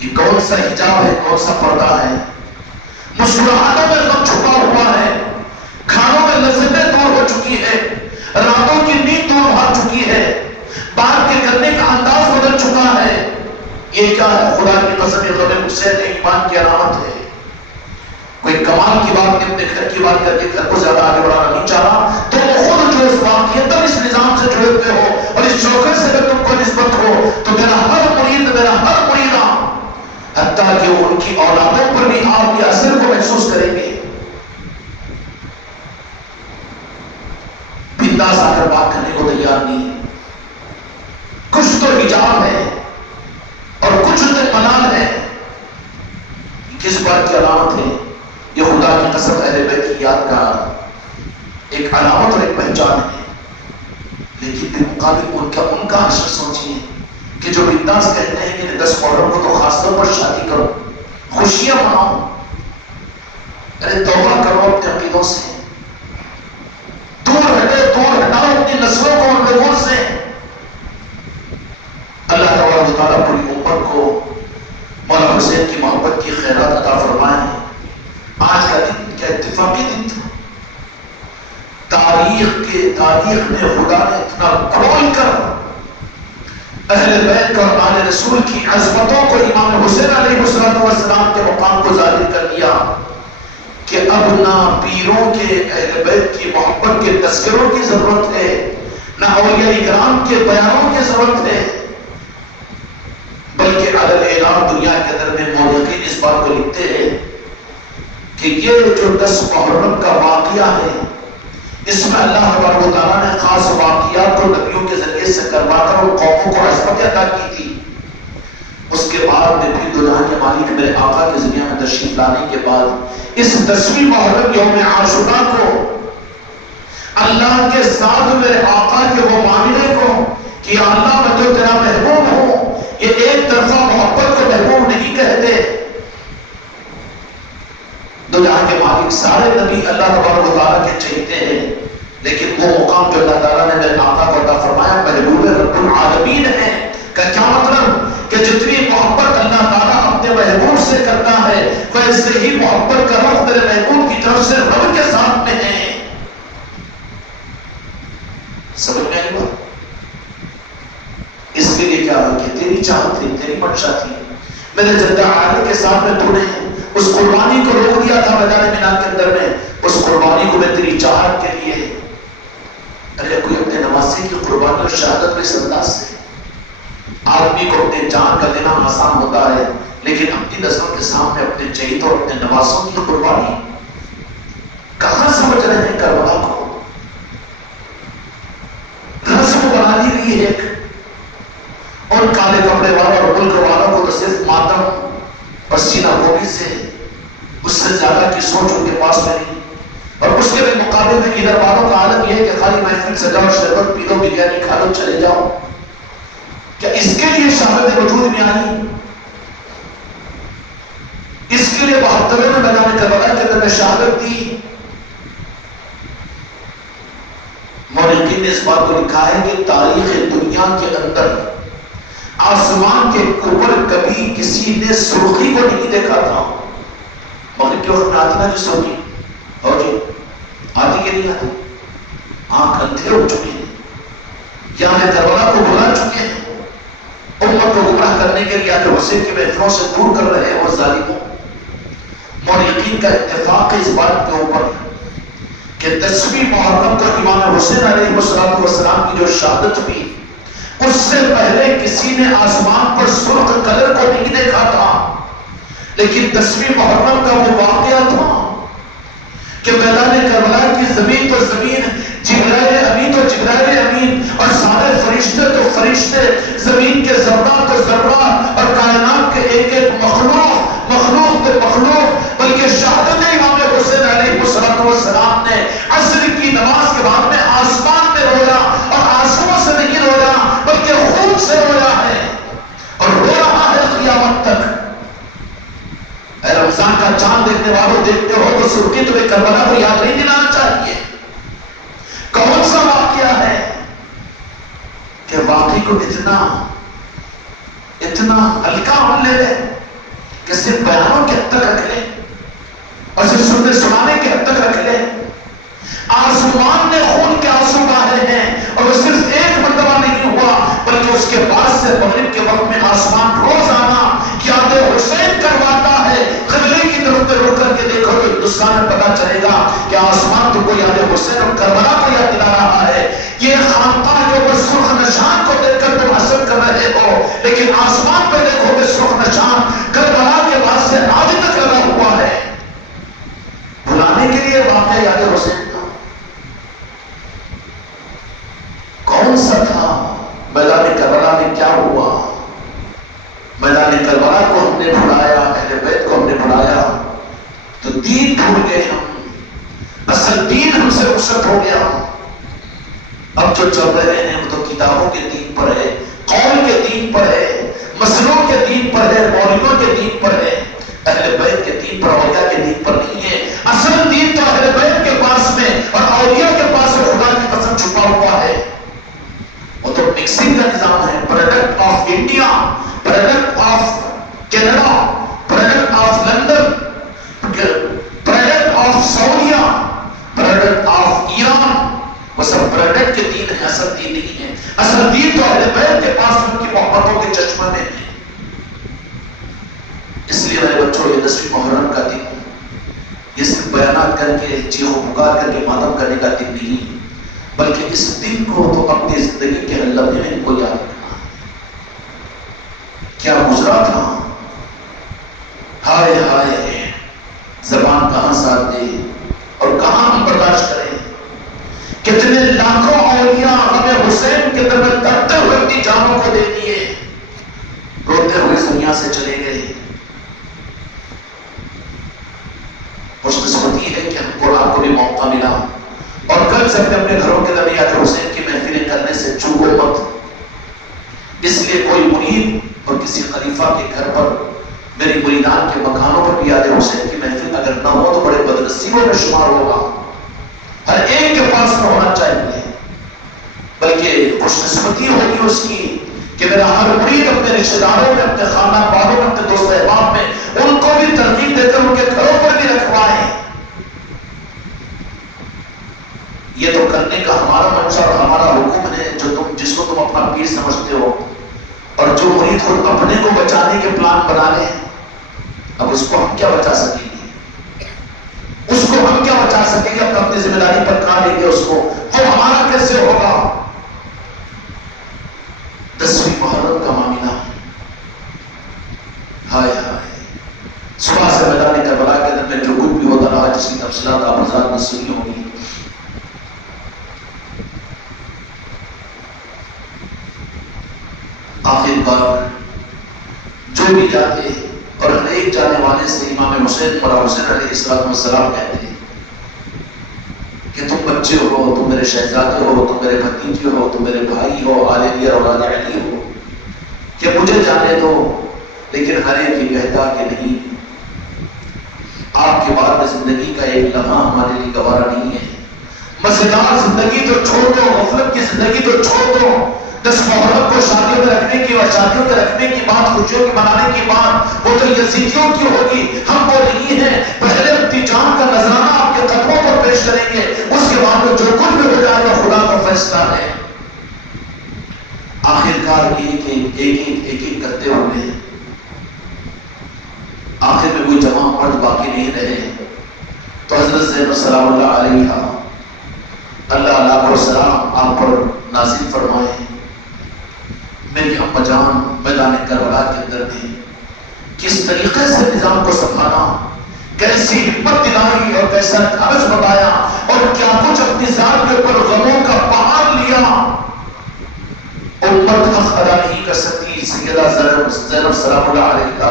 یہ کون سا حجاب ہے، کون سا پردہ ہے؟ مسکراہٹوں میں غم چھپا ہوا ہے، کھانوں میں لذتیں دور ہو چکی ہے، راتوں کی نیند دور بھاگ چکی ہے، بات کے کرنے کا انداز بدل چکا ہے. یہ کیا ہے؟ خدا کی قسم غم حسین ایمان کی علامت ہے. کوئی کمال کی بات نہیں، اپنے گھر کی بات کر کے گھر کو زیادہ آگے بڑھانا نہیں چاہا. تم خود جو اس واقعیت اس نظام سے جڑے ہوئے ہو اور اس چوکھٹ سے اگر تم کو نسبت ہو تو میرا ہر مرید، میرا ہر مریدہ، حتیٰ کہ ان کی اولادوں پر بھی آپ کے اثر کو محسوس کریں گے. بنداس آ کر بات کرنے کو تیار نہیں ہے. کچھ تو حجاب ہے اور کچھ تو منال ہے. کس بات کی علامت ہے؟ یہ خدا کی قسم اہل بیت کی یاد کا ایک علامت اور ایک پہچان ہے. لیکن بالمقابل ان کا حشر سوچیے کہ جو بنداس کہتے ہیں کہ 10 محرم کو تو خاص طور پر شادی کرو، خوشیاں مناؤ. ارے توبہ کرو اپنے عقیدوں سے، دور ہٹاؤ اپنی نسلوں کو ان لوگوں سے. اللہ تبارک و تعالیٰ پوری امت کو مولا حسین کی محبت کی خیرات عطا فرمائے. آج کا دن کیا اتفاقی دن تھا. تاریخ میں خدا نے اتنا کھول کر اہل بیت اور آل رسول کی عظمتوں کو امام حسین علیہ السلام کے مقام کو ظاہر کر دیا کہ اب نہ پیروں کے اہل بیت کی محبت کے تذکروں کی ضرورت ہے، نہ اولیاء کرام کے بیانوں کی ضرورت ہے، بلکہ علی اعلان دنیا کے اندر میں مورخین اس بات کو لکھتے ہیں کہ یہ جو 10 محرم کا واقعہ ہے اس میں اللہ تبارک و تعالیٰ نے خاص واقعات کو نبیوں کے ذریعے سے کروا کر ان قوموں کو عظمت عطا کی تھی. اس کے بعد میں بھی دو جہاں کے مالک میرے آقا کے ذریعے میں تشریف لانے کے بعد اس 10ویں محرم یوم عاشوراء کو اللہ کے ساتھ میرے آقا کے وہ معاملے کو کہ یا اللہ میں تو تیرا محبوب ہوں، یہ ایک طرفہ محبت کو محبوب نہیں کہتے. دو جہاں کے مالک سارے نبی اللہ تبارک و تعالیٰ کے چہتے ہیں، لیکن وہ مقام جو اللہ تعالیٰ نے میرے آقا کو عطا فرمایا محبوب رب العالمین ہے. کا کیا مطلب؟ کہ جتنی محبت اللہ تعالیٰ اپنے محبوب سے کرتا ہے ویسے ہی محبت کا رخ میرے محبوب کی طرف سے رب کے ساتھ میں ہے. سمجھ میں آئی بات؟ اس کے لیے کیا ہوا کہ تیری چاہت تھی، تیری منشا تھی، میرے جدہ عالی کے ساتھ میں تو نے اس قربانی کو روک دیا تھا میدان مینا کے اندر میں. اس قربانی کو میں تیری چاہت کے لیے. ارے کوئی اپنے نواسے کی قربانی اور شہادت کو اس انداز سے آدمی کو اپنے جان کا دینا آسان ہوتا ہے، لیکن اپنی نسلوں کے سامنے اپنے چہیتوں اور اپنے نواسوں کی قربانی کہاں سمجھ رہے ہیں؟ کربلا کو رسم بنا لی گئی ہے اور کالے کپڑے والوں اور ملک والوں کو تو صرف ماتم اور سینہ گوبی سے، اس سے زیادہ کی سوچ ان کے پاس میں نہیں. اور اس کے مقابلے میں ادھر والوں کا عالم یہ ہے کہ خالی محفل سجاؤ، شربت پی لو، بریانی کھا لو، چلے جاؤ. کیا اس کے لیے شہادت وجود میں آئی؟ اس کے لیے 72 نے میدان کربلا کے اندر شہادت دی. مورخین نے اس بات کو لکھا ہے کہ تاریخ دنیا کے اندر آسمان کے اوپر کبھی کسی نے سرخی کو نہیں دیکھا تھا. مغرب کے وقت میں آتی نا جو سرخی اور جی آتی کہ نہیں آتی؟ آنکھ اندھے ہو چکے ہیں، یہاں کربلا کو بلا چکے ہیں، امت کو گمراہ کرنے کے لیے آج حسین کی محفلوں سے دور کر رہے ہیں وہ ظالموں. مورخین کا اتفاق ہے اس بات کے اوپر کہ 10ویں محرم کو امام حسین علیہ السلام کی جو شہادت ہوئی اس سے پہلے کسی نے آسمان پر سرخ کلر کو نہیں دیکھا تھا. لیکن 10ویں محرم کا وہ واقعہ تھا کہ میدان کربلا کی زمین تو زمین، جبرائیل امین تو جبرائیل امین اور سارے فرشتے تو فرشتے، زمین کے ذرات تو ذرات اور کائنات کے ایک ایک مخلوق تو مخلوق، بلکہ شہادت امام حسین علیہ السلام نے عصر کی نماز کے بعد میں آسمان میں رویا، اور آنسوؤں سے نہیں رویا بلکہ خون سے رویا ہے اور رو رہا ہے قیامت تک. اے رمضان کا چاند دیکھنے والوں، دیکھتے ہو تو سرخی تمہیں کربلا کو یاد نہیں دلانا چاہیے. کون سا واقعہ ہے کہ واقعی کو اتنا ہلکا ہم لے لیں کہ صرف بیانوں کے حد تک رکھ لیں اور صرف سننے سنانے کے حد تک رکھ لیں. آسمان نے خون کے آنسو بہائے ہیں اور وہ صرف ایک مرتبہ نہیں ہوا بلکہ اس کے بعد سے مغرب کے وقت میں آسمان روزانہ یاد حسین کرواتا ہے. قبلے کی طرف پہ رک کر کے دیکھو تو ہندوستان میں پتا چلے گا کہ آسمان تم کو یاد حسین اور کربلا کو یاد دلا رہا ہے. یہ خانقاہ کے اوپر سرخ نشان کو دیکھ کر تم حسد کر رہے ہو، لیکن آسمان پہ دیکھو کہ سرخ نشان کربلا کے بعد سے آج تک لگا ہوا ہے. بھلانے کے لیے واقعہ یاد حسین کا کون سا تھا؟ میدان کربلا میں کیا ہوا؟ میدان کربلا کو ہم نے بھلایا، اہل بیت کو ہم نے بھلایا تو دین بھول گئے ہم، اصل دین ہم سے رخصت ہو گیا. اب جو چل رہے ہیں وہ تو کتابوں کے دین پر ہے، قول کے دین پر ہے، مسئلوں کے دین پر ہے، مولویوں کے دین پر ہے، اہل بیت کے دین پر، اولیاء کے دین پر نہیں ہے. اصل دین تو اہل بیت کے پاس میں اور اولیاء کے پاس میں خدا کی قسم چھپا ہوا ہے. وہ تو مکسنگ کا نظام ہے. Product of India, product of Canada, product of London, product of سعودیہ، پروڈکٹ آف ایران، وہ سب پروڈکٹ کے دین ہے، اصل دین نہیں ہے. اصل دین تو اہل بیت کے پاس ان کی محبتوں کے چشمے میں ہے. اس لیے میرے بچوں، یہ 10ویں محرم کا دن یہ صرف بیانات کر کے چیخ و پکار کر کے ماتم کرنے کا دن نہیں، بلکہ اس دن کو تو اپنی زندگی کے ہر لمحے میں ان کو یاد رکھنا. کیا گزرا تھا، ہائے ہائے، زبان کہاں ساتھ دے اور کہاں ہم برداشت کریں. کتنے لاکھوں اولیاء غم حسین کے در میں تڑپتے ہوئے اپنی جانوں کو دے دیے، روتے ہوئے اس دنیا سے چلے گئے. خوش قسمتی ہے کہ ہم کو آپ کو بھی موقع ملا، اور کل سے اپنے گھروں کے اندر یاد حسین کی محفلیں کرنے سے چوکو مت. اس لیے کوئی مرید اور کسی خلیفہ کے گھر پر، میری مریدان کے مکانوں پر بھی یاد حسین کی محفل اگر نہ ہو تو بڑے بدنصیبوں میں شمار ہوگا. ہر ایک کے پاس میں ہونا چاہیے، بلکہ خوش قسمتی ہوگی اس کی کہ میرا ہر مرید اپنے رشتہ داروں میں، اپنے خاندان والوں میں، اپنے دوست احباب میں ان کو بھی ترغیب دے کر ان کے گھروں پر بھی رکھوائیں. یہ تو کرنے کا ہمارا منشا اور ہمارا حکم ہے، جس کو تم اپنا پیر سمجھتے ہو، اور جو مرید خود اپنے کو بچانے کے پلان بنا لے، اب اس کو ہم کیا بچا سکیں گے؟ اس کو ہم کیا بچا سکیں گے؟ اپنی ذمہ داری پر کہاں لیں گے اس کو؟ وہ ہمارا کیسے ہوگا؟ 10ویں محرم کا معاملہ، ہائے ہائے، صبح سے میدان کربلا کے اندر میں جو کچھ بھی ہوتا رہا، جس کی تفصیلات آپ حضرات نے سنی ہوگی. آخر کار جو بھی جاتے اور ہر ایک جانے والے سے امام حسین اور حسین علیہ السلام کہتے کہ تم بچے ہو، تم میرے شہزادے ہو، تم میرے بھتیجے ہو، تم میرے بھائی ہو، آل علی اور اولاد علی ہو، کہ مجھے جانے دو. لیکن ہر ایک یہ کہتا کہ نہیں، آپ کے بعد میں زندگی کا ایک لمحہ ہمارے لیے گوارا نہیں ہے۔ مزیدار زندگی تو چھوڑ دو، غفلت کی زندگی تو چھوڑ دو، 10 محرم کو شادیوں میں رکھنے کی اور شادیوں میں رکھنے کی بات، خوشیوں کی منانے کی بات وہ تو یزیدیوں کی ہوگی، ہم وہ نہیں ہیں۔ پہلے اپنی جان کا نذرانہ آپ کے قدموں پر پیش کریں گے، اس کے بعد میں جو کچھ بھی ہو جائے گا خدا کا فیصلہ ہے۔ آخرکار ایک کرتے ہوئے آخر میں کوئی جمع مرد باقی نہیں رہے تو حضرت زینب سلام اللہ علیہ اللہ لاکھ سلام آپ پر نازل فرمائے۔ میری اماں جان میدان کربلا کے اندر نے کس طریقے سے نظام کو سنبھالا، کیسی ہمت دلائی اور کیسا کاغذ بتایا اور کیا کچھ اپنی ذات کے اوپر غموں کا پہاڑ لیا، امت حق ادا نہیں کر سکتی۔ سیدہ زینب سلام اللہ علیہ کا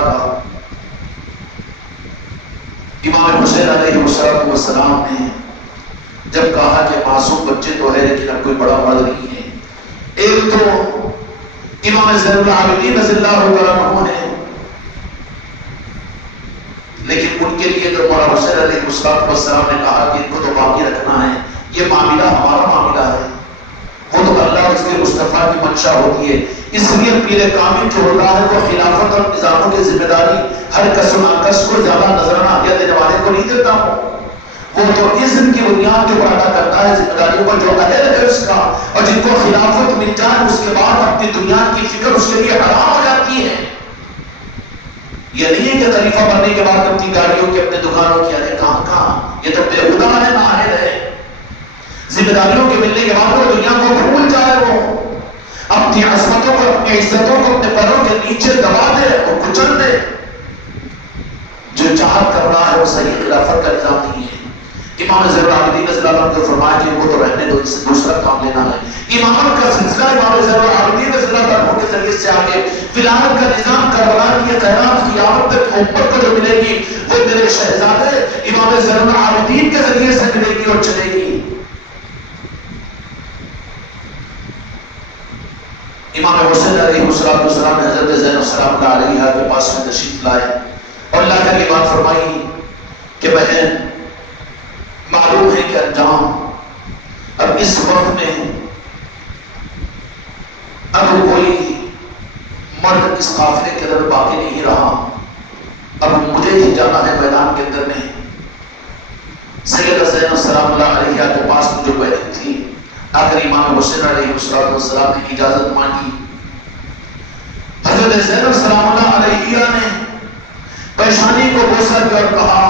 امام حسین علیہ السلام نے جب کہا کہ معصوم بچے تو ہے لیکن اب کوئی بڑا مرد نہیں ہے، ایک تو امام زین العابدین رضی اللہ عنہ ہے، لیکن ان کے لیے تو مولانا حسین علیہ السلام نے کہا کہ ان کو تو باقی رکھنا ہے، یہ معاملہ ہمارا معاملہ ہے، وہ تو اللہ اور اس کے مصطفیٰ کی منشا ہوتی ہے۔ اس لیے پیر کامل جو ہوتا ہے وہ خلافت اور نظاموں کی ذمہ داری ہر کس و ناقص کو زیادہ نذرانہ عطیہ دینے والے کو نہیں دیتا ہوں، وہ تو اذن کی بنیاد کے اوپر ادا کرتا ہے ذمہ داریوں پر جو اہل ہے اس کا، اور جن کو خلافت مل جائے اس کے بعد اپنی دنیا کی فکر اس کے لیے حرام ہو جاتی ہے۔ یہ نہیں ہے کہ خلیفہ بننے کے بعد اپنی گاڑیوں کی اپنے دکانوں کی ارے کہاں یہ تو بے خدا ہے، نااہل ہے۔ ذمہ داریوں کے ملنے کے بعد وہ دنیا کو بھول جائے، وہ اپنی عظمتوں کو اپنی عزتوں کو اپنے پیروں کے نیچے دبا دے اور کچل دے۔ جو چاہت کر رہا ہے وہ صحیح خلافت کا نظام نہیں ہے۔ امام زین العابدین رضی اللہ عنہ نے فرمایا کہ وہ تو رہنے دو، اس سے دوسرا کام لینا ہے۔ امامت کا سلسلہ امام زین العابدین رضی اللہ عنہ کے ذریعے سے آگے ولایت کا نظام کربلا کی خیرات قیامت تک امت کو جو ملے گی وہ میرے شہزادے امام زین العابدین کے ذریعے سے ملے گی اور چلے گی۔ امام حسین علیہ السلام نے حضرت زینب سلام اللہ علیہ کے پاس میں تشریف لائے اور لا کر یہ بات فرمائی کہ بہن معلوم ہے کہ انجام اب اس وقت میں اب کوئی مرد اس قافلے کے اندر باقی نہیں رہا، اب مجھے ہی جانا ہے میدان کے اندر میں۔ سیدہ زینب سلام اللہ علیہ کے پاس میں جو بہن تھی آخر امام حسین علیہ السلام نے اجازت مانگی۔ حضرت زینب سلام اللہ علیہ نے پیشانی کو بوسا کیا اور کہا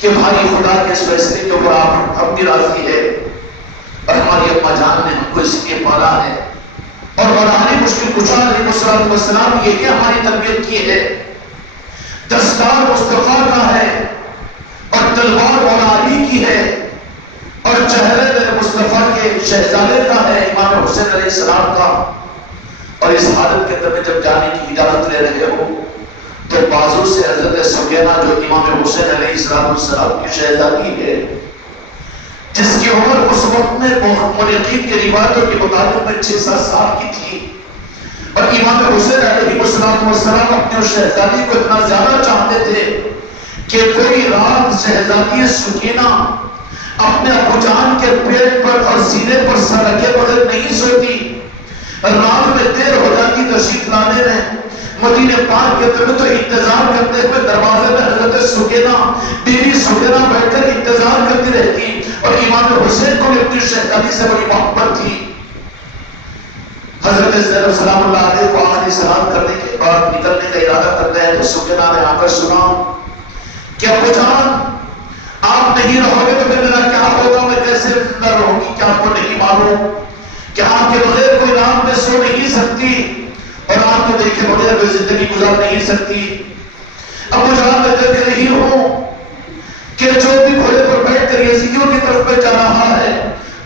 کہ بھائی خدا کے اس فیصلے کے اوپر آپ اب بھی راضی ہے اور ہماری اماں جان نے ہم کو اس لیے پالا ہے اور بڑھانی مشکل کشا علیہ السلام یہ ہماری تربیت کی ہے، دستار مصطفیٰ کا ہے اور تلوار مولا علی کی ہے اور چہرے میرے مصطفیٰ کے شہزادے کا ہے امام حسین علیہ السلام کا، اور اس حالت کے اندر میں جب جانے کی اجازت لے رہے ہو تو بازو سے حضرت سکینہ جو امام حسین علیہ السلام کی شہزادی ہے جس کی عمر اس وقت میں مورخین کی روایتوں کے مطابق میں 6-7 سال کی تھی، اور امام حسین علیہ السلام اپنے شہزادی کو اتنا زیادہ چاہتے تھے کہ کوئی رات شہزادی سکینہ اپنے ابو جان کے پیٹ پر اور سینے پر سر رکھے بغیر نہیں سوتی، رات میں دیر ہو جاتی تشریف لانے میں، مدینہ پاک کے اندر تو انتظار کرتے ہوئے دروازے میں حضرت سکینہ بیوی سکینہ بیٹھ کر انتظار کرتی رہتی، اور امام حسین کو بھی اپنی شہزادی سے بڑی محبت تھی۔ حضرت زینب سلام اللہ علیہ کو آخری سلام کرنے کے بعد نکلنے کا ارادہ کرتے ہیں تو سکینہ نے آ کر سنا کہ ابو جان آپ نہیں رہو گے تو پھر میرا کیا ہوگا، میں کیسے زندہ رہوں گی، کیا آپ کو نہیں معلوم کہ آپ کے بغیر کوئی رات میں سو نہیں سکتی اور آپ کو دیکھے بغیر کوئی زندگی گزار نہیں سکتی۔ ابو جان میں دیکھ رہی ہوں کہ جو بھی گھوڑے پر بیٹھ کر یزیدیوں کی طرف پہ جا رہا ہے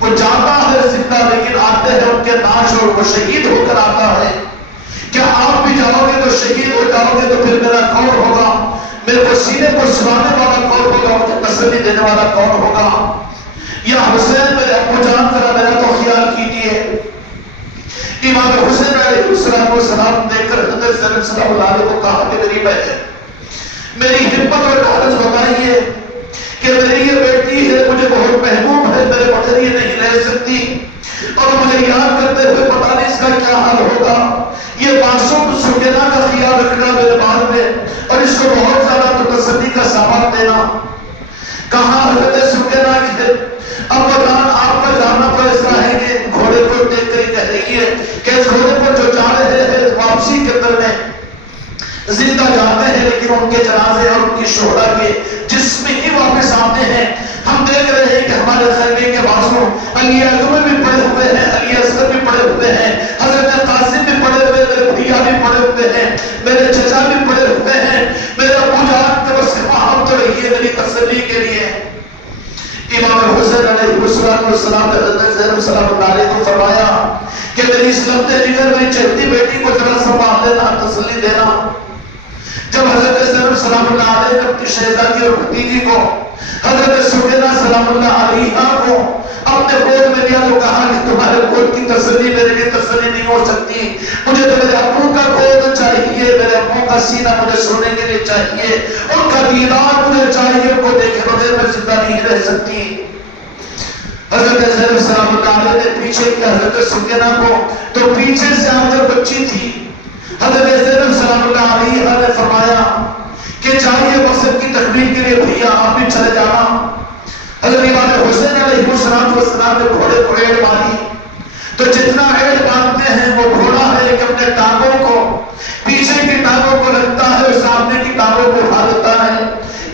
وہ جاتا ہے زندہ لیکن آتے ہیں ان کے ناش اور وہ شہید ہو کر آتا ہے، کیا آپ بھی جاؤ گے تو شہید ہو جاؤ گے تو پھر میرا کون ہوگا، میرے کو سینے پر سلانے والا کون ہوگا، مجھے تسلی دینے والا کون ہوگا؟ یا حسین میرے ابو جان ذرا میرا تو خیال کیجیے۔ امام حسین علیہ السلام دیکھ کر حضرت زینب سلام اللہ علیہ کو کہا کہ میری بہن میری ہمت اور ڈھارس بتائیے کہ میری یہ بیٹی ہے، مجھے بہت محبوب ہے، میرے بغیر یہ نہیں رہ سکتی، اور مجھے یاد کرتے ہوئے پتہ نہیں اس کا کیا حال ہوگا۔ یہ معصوم سکینہ کا خیال رکھنا میرے بال میں، اور اس کو بہت زیادہ تسلی کا سامان دینا۔ کہاں حضرت سکینہ کے ابا جان آپ کا جانا پر اس طرح ہے کہ گھوڑے کو دیکھ کر کہہ رہی ہے کہ اس گھوڑے پر جو جا رہے ہیں واپسی کے اندر میں زندہ جاتے ہیں، لیکن ان کے جنازے اور ان کی شہداء کے جسم ہی واپس آتے ہیں۔ ہم دیکھ رہے ہیں کہ ہمارے خیمے کے بازو علی اکبر بھی پڑے ہوئے ہیں، علی اصغر بھی پڑے ہوئے ہیں، حضرت قاسم بھی پڑے ہوئے، میرے بھیا بھی پڑے ہوئے ہیں، میرے چچا بھی پڑے ہوئے ہیں، میرے ابو جان کے بس وہاں تو رہیے میری تسلی کے لیے۔ امام حسین علیہ السلام نے حضرت زینب سلام اللہ علیہ کو فرمایا کہ میری اس لمحے جگر میں چہتی بیٹی کو ذرا سنبھال لینا، تسلی دینا۔ جب حضرت زینب سلام اللہ علیہ نے اپنی شہزادی اور بھتیجی کو حضرت سکینہ سلام اللہ علیہ کو اپنے گود میں لیا تو کہا کہ تمہارے گود کی تسلی میرے لیے تسلی نہیں ہو سکتی، مجھے تو میرے ابو کا گود چاہیے، میرے ابو کا سینہ مجھے سونے کے لیے چاہیے، ان کا دیدار مجھے چاہیے، ان کو دیکھے بغیر میں زندہ نہیں رہ سکتی۔ حضرت زینب سلام اللہ علیہ نے پیچھے کیا حضرت سکینہ کو، تو پیچھے سے آج بچی تھی، حضرت زینب سلام اللہ علیہ نے فرمایا کہ چاہیے مقصد کی تکمیل کے لیے بھیا آپ بھی چلے جانا۔ حضرت امام حسین علیہ السلام نے گھوڑے کو ایڑ ماری، تو جتنا ایڑ باندھتے ہیں وہ گھوڑا ہے کہ اپنے ٹانگوں کو پیچھے کی ٹانگوں کو رکھتا ہے اور سامنے کی ٹانگوں کو اٹھا دیتا ہے۔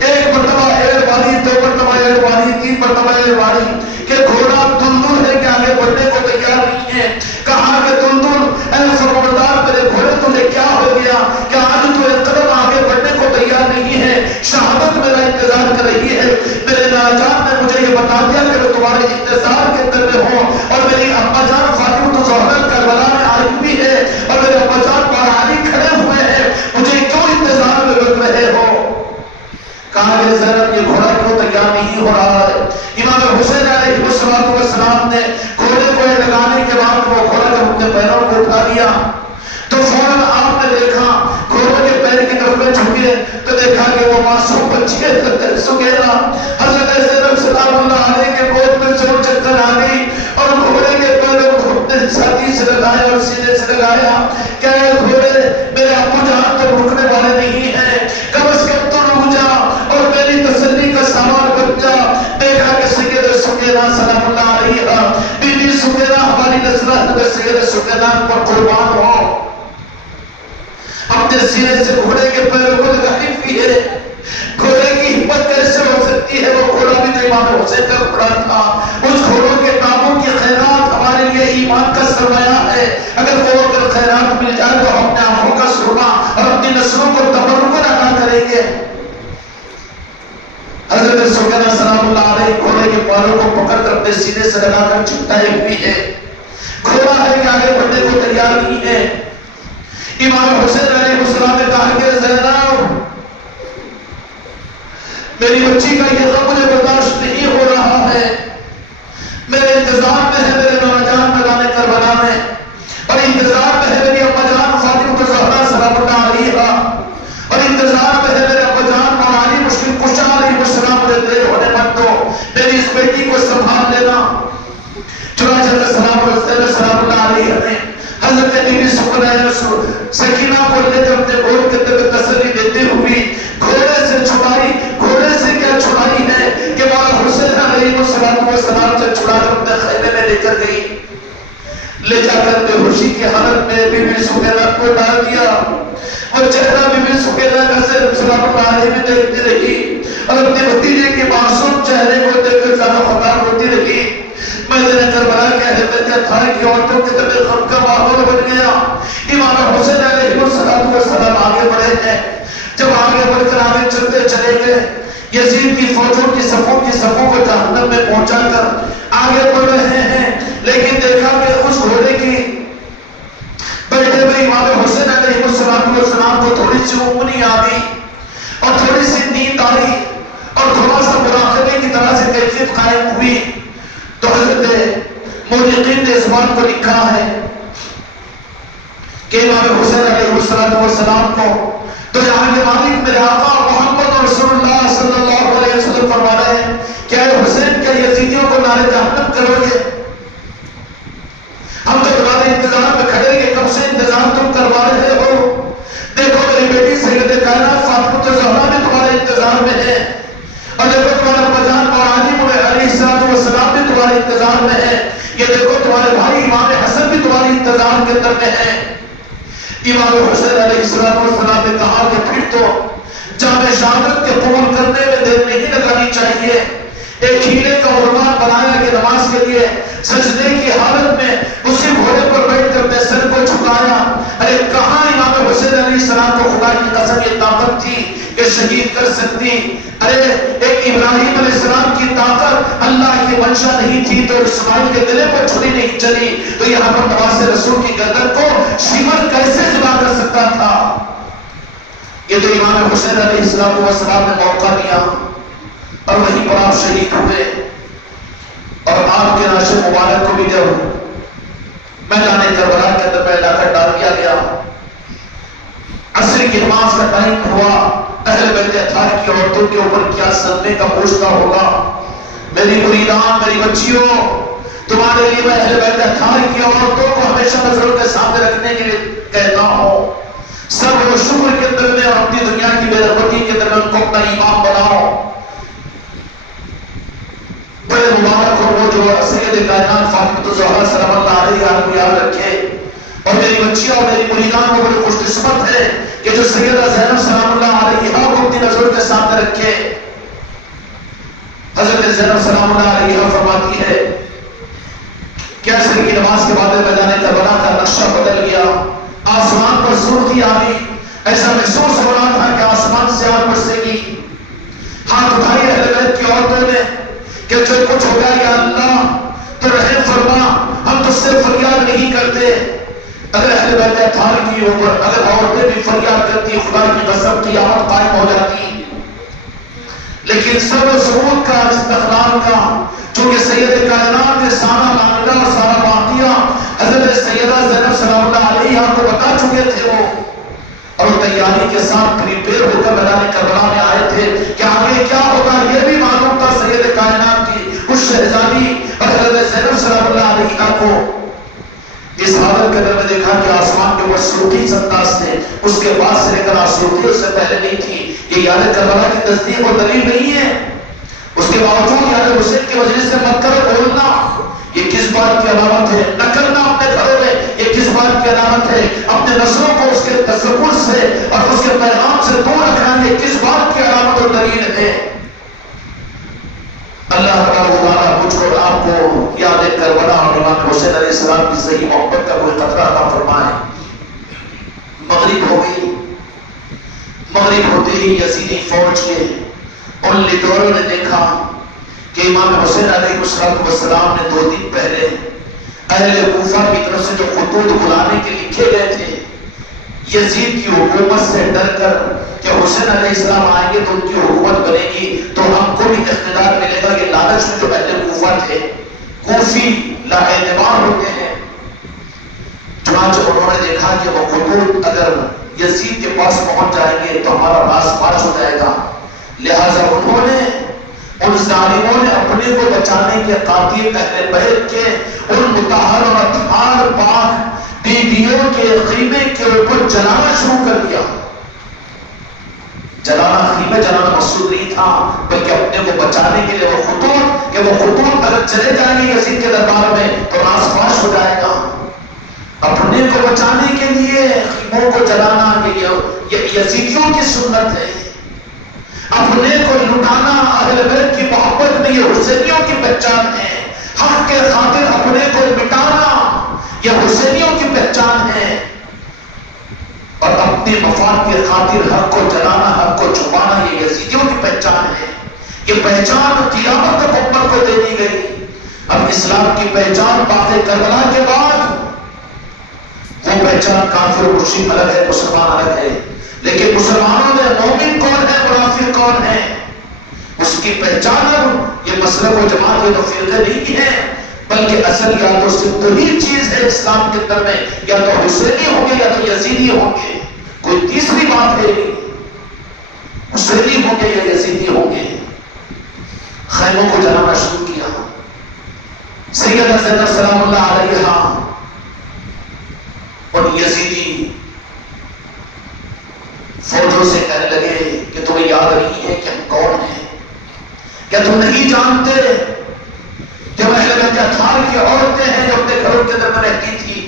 ایک مرتبہ ایڑ ماری، دو مرتبہ ایڑ ماری، تین مرتبہ ایڑ ماری کہ گھوڑا دلدل ہے کہ آگے بڑھنے کو تیار نہیں ہے۔ کہا کہ دلدل اے فرماندار میرے گھوڑے تجھے کیا ہو گیا کہ آج تو ایک قدم آگے بڑھنے کو تیار نہیں ہے، شہادت میرا انتظار کر رہی ہے۔ میرے ناجان نے مجھے یہ بتا دیا کہ میں تمہارے انتظار کے اندر میں ہوں، اور میری ابا جان فاطمہ زہرا کربلا میں آئی ہوئی ہے، اور میرے ابا جان بہاری کھڑے ہوئے ہیں، مجھے کیوں انتظار میں رکھ رہے ہو؟ کہا کہ زینب یہ گھوڑا کیوں تیار نہیں ہو رہا ہے؟ امام حسین علیہ السلام نے گھوڑے کو لگانے کے بعد وہ گھوڑا جب اپنے پیروں کو اٹھا لیا تو فوراً آپ نے دیکھا گھوڑے کے پیر کی طرف میں جھکے تو دیکھا کہ وہ معصوم بچی ہے سکینہ حضرت زینب سلام اللہ علیہ کے گود میں چور چکر آ گئی اور گھوڑے کے پیروں کو اپنے ساتھی سے لگایا اور سینے سے لگایا کہ اے گھوڑے میرے ابو جان تو رکنے والے نہیں ہیں، کم از کم تو رک جا اور میری تسلی کا سامان بن جا۔ دیکھا کہ سیدہ سکینہ سلام اللہ علیہ بی بی سکینہ ہماری نسل حضرت سیدہ سکینہ پر قربان ہو، اپنے سینے سے گھوڑے کے پیروں کو لگائی ہوئی ہے۔ گھوڑے کی ہمت کیسے ہو سکتی ہے؟ وہ گھوڑا بھی تو امام حسین کا گھوڑا تھا، اس گھوڑوں کے کاموں کی خیرات ہمارے لیے ایمان کا سرمایہ ہے۔ اگر وہ اگر خیرات مل جائے تو ہم اپنے آنکھوں کا سرما اور اپنی نسلوں کو تبرک ادا کریں گے۔ حضرت سکینہ سلام اللہ علیہ گھوڑے کے پیروں کو پکڑ کر اپنے سینے سے لگا کر چپٹائی ہوئی ہے، گھوڑا ہے کہ آگے بڑھنے کو تیار نہیں ہے۔ امام حسین علیہ السلام نے کہا کہ زینب میری بچی کا یہ غم مجھے برداشت نہیں ہو رہا ہے، میرے انتظار میں ہے میرے نوجان میدان کربلا میں، اور انتظار میں ہے میری ابا جان فاطمہ زہرا سلام اللہ علیہ، اور انتظار میں ہے میرے ابا جان مولانا مشکل کشا علیہ السلام، مجھے دیر ہونے مت دو، میری اس بیٹی کو سنبھال لینا۔ چنانچہ سلام اللہ علیہ نے حضرت بیوی سکینہ کو لے کر اپنے گود کے اندر تسلی دیتے ہوئی گھوڑے سے چھڑائی۔ گھوڑے سے کیا چھڑائی ہے کہ مولا حسین علیہ السلام سے چھڑا کر اپنے خیمے میں لے کر گئی، لے جا کر بے ہوشی کی حالت میں بی بی سکینہ کو ڈال دیا۔ وہ چہرہ بی بی سکینہ کا سلام اللہ علیہ میں دیکھتی رہی اور اپنے بھتیجے کے معصوم چہرے کو دیکھ کر زیادہ خطار ہوتی رہی۔ میدان کربلا کے اہل تھا کہ عورتوں کے طرف غم کا ماحول بن گیا۔ امام حسین علیہ السلام آگے بڑھے ہیں، جب آگے بڑھ کر آگے چلتے چلے گئے، یزید کی فوجوں کی صفوں کو جہنم میں پہنچا کر آگے بڑھ رہے ہیں، لیکن دیکھا کہ اس گھوڑے کی بیٹھے ہوئے امام حسین علیہ السلام کو تھوڑی سی اونگنی آ گئی اور تھوڑی سی نیند آئی اور تھوڑا سا مراقبے کی طرح سے کیفیت قائم ہوئی، تو حضرت مورخین نے اس بات کو لکھا ہے کہ امام حسین علیہ السلام کو تو یہاں کے مالک میرے آقا محمد کرو گے؟ ہم تو تمہارے انتظار میں کھڑے کہ کب سے انتظار تم کروا رہے ہو. دیکھو میری بیٹی سید کائنات فاطمہ الزہرا بھی تمہارے انتظار میں ہے، اور دیکھو تمہارا بجان مولانا علیہ السلام بھی تمہارے انتظار میں ہے. یہ دیکھو تمہارے بھائی امام حسن بھی تمہاری انتظار کے اندر میں ہے. امام حسین علیہ السلام نے کہا کہ پھر تو جامع شہادت کے قبول کرنے میں دیر نہیں لگانی چاہیے. ایک ہیلے کا عنوان بنایا کہ نماز کے لیے سجدے کی حالت میں اسی گھوڑے پر بیٹھ کر نے سر کو جھکایا. ارے کہاں امام حسین علیہ السلام کو خدا کی قسم یہ طاقت تھی کہ شہید کر سکتی. ارے ایک ابراہیم علیہ السلام کی طاقت اللہ کی منشا نہیں تھی تو اسماعیل کے گلے پر چھری نہیں چلی تو یہاں پر نواز رسول کی گردن کو شمر کیسے ذبح کر سکتا تھا؟ یہ تو امام حسین علیہ السلام نے موقع دیا اور وہیں پر آپ شہید ہوئے. اور آپ کے نعش مبارک کو بھی جب میدان کربلا کے اندر میں لا کر ڈال دیا گیا، عصر کی نماز کا ٹائم ہوا، اہل بیت اطہار کی عورتوں کے اوپر کیا صدمے کا پوچھتا ہوگا. میری مریدان، میری بچیوں، تمہارے لیے میں اہل بیت اطہار کی عورتوں کو ہمیشہ نظروں کے سامنے رکھنے کے لیے کہتا ہوں. صبر و شکر کے اندر میں اور اپنی دنیا کی بے رغبتی کے اندر میں ان کو اپنا امام بناؤ. بڑے مبارک ہو وہ جو سید کائنات فاطمہ الزہرا سلام اللہ علیہا کو یاد رکھے. اور میری بچیاں اور میری مریدان وہ بڑے خوش قسمت ہے کہ جو سیدہ زینب سلام اللہ علیہا کو اپنی نظروں کے سامنے رکھے. حضرت زینب سلام اللہ علیہا فرماتی ہے کہ عصر کی نماز کے بعد میدان کربلا کا نقشہ بدل گیا. آسمان پر سورخی آ گئی، ایسا محسوس ہو رہا تھا کہ آسمان سے آگ برسے گی. ہاتھ اٹھائی اہل بیت کی عورتوں نے کہ جو کچھ ہو گیا یا اللہ تو رحم فرما، ہم تجھ سے فریاد نہیں کرتے. اگر اہل بیت اطہار کی اوپر اگر عورتیں بھی فریاد کرتی خدا کی قسم قیامت قائم ہو جاتی. لیکن سب و ثبوت کا استقلال کا چونکہ سید کائنات نے سارا معاملہ اور سارا واقعہ حضرت سیدہ زینب سلام اللہ علیہا کو بتا چکے تھے وہ، اور وہ تیاری کے ساتھ پریپیئر ہو کر میدان کربلا میں آئے تھے کہ آگے کیا ہوگا یہ بھی معلوم تھا. سید کائنات کی اس شہزادی اور حضرت زینب سلام اللہ علیہا کو اس حالت کے اندر میں دیکھا کہ آسمان کے اوپر سرخی انداز تھے، اس کے بعد سے لے کر آسرخی اس سے پہلے نہیں تھی. یہ یاد کربلا کی تصدیق اور دلیل نہیں ہے. اس کے باوجود یاد حسین کی مجلس سے مت کرو بولنا، یہ کس بات کی علامت ہے؟ نہ کرنا اپنے گھروں میں، یہ کس بات کی علامت ہے؟ اپنے نسلوں کو اس کے تصور سے اور اس کے پیغام سے دور رکھنا یہ کس بات کی علامت اور دلیل ہے؟ اللہ تعالیٰ مجھ کو آپ کو یاد کربلا اور امام حسین علیہ السلام کی صحیح محبت کا کوئی قطرہ عطا فرمائے. مغرب ہو گئی. مغرب ہوتے ہی یزیدی فوج کے ان لیڈروں نے دیکھا کہ امام حسین علیہ السلام نے 2 دن پہلے اہل کوفہ کی طرف سے جو خطوط بلانے کے لکھے گئے تھے، یزید کی حکومت سے ڈر کر کہ حسین علیہ السلام آئیں گے تو ان کی حکومت بنے گی تو ہم کو بھی اقتدار ملے گا. یہ لالچ میں جو اہل کوفہ تھے، کوفی لا اعتبار ہوتے ہیں، چنانچہ انہوں نے دیکھا کہ وہ خطوط اگر یزید کے پاس پہنچ جائیں گے تو ہمارا راز پاش ہو جائے گا. لہٰذا انہوں نے ان ظالموں نے اپنے کو بچانے کے قاتل اہل بیت کے ان مطہر اور اطہار پاک بیویوں کے خیمے کے اوپر جلانا شروع کر دیا. جلانا، خیمے جلانا مقصود نہیں تھا بلکہ اپنے کو بچانے کے لیے وہ خطوط کہ وہ خطوط اگر چلے جائیں گے یزید کے دربار میں تو راز پاش ہو جائے گا. اپنے کو بچانے کے لیے خیموں کو جلانا یہ یزیدیوں کی سنت ہے. اپنے کو لٹانا اہل بیت کی محبت میں یہ حسینیوں کی پہچان ہے. حق کے خاطر اپنے کو مٹانا یہ حسینیوں کی پہچان ہے. اور اپنے مفاد کے خاطر حق کو جلانا، حق کو چھپانا یہ یزیدیوں کی پہچان ہے. یہ پہچان قیامت تک امت کو دے دی گئی. اب اسلام کی پہچان باغ کربلا کے بعد وہ پہچان کافر و مشرک الگ ہے، مسلمان الگ ہے. لیکن مسلمانوں میں مومن کون ہے، منافق کون ہے، اس کی پہچان یہ مسلک و جماعت کے تو فرقے نہیں ہیں بلکہ اصل یا تو صرف 2 ہی چیز ہے اسلام کے اندر میں، یا تو حسینی ہوں گے یا تو یزیدی ہوں گے. کوئی تیسری بات ہے نہیں. حسینی ہوں گے یا یزیدی ہوں گے. خیموں کو جلانا شروع کیا. سیدہ زینب سلام اللہ علیہا اور یزیدی فوجوں سے کہنے لگے کہ تمہیں یاد نہیں ہے کہ ہم کون ہیں؟ کیا تم نہیں جانتے کہ ہم اہل بیت اطہار کی عورتیں ہیں جو اپنے گھروں کے اندر میں رہتی تھی،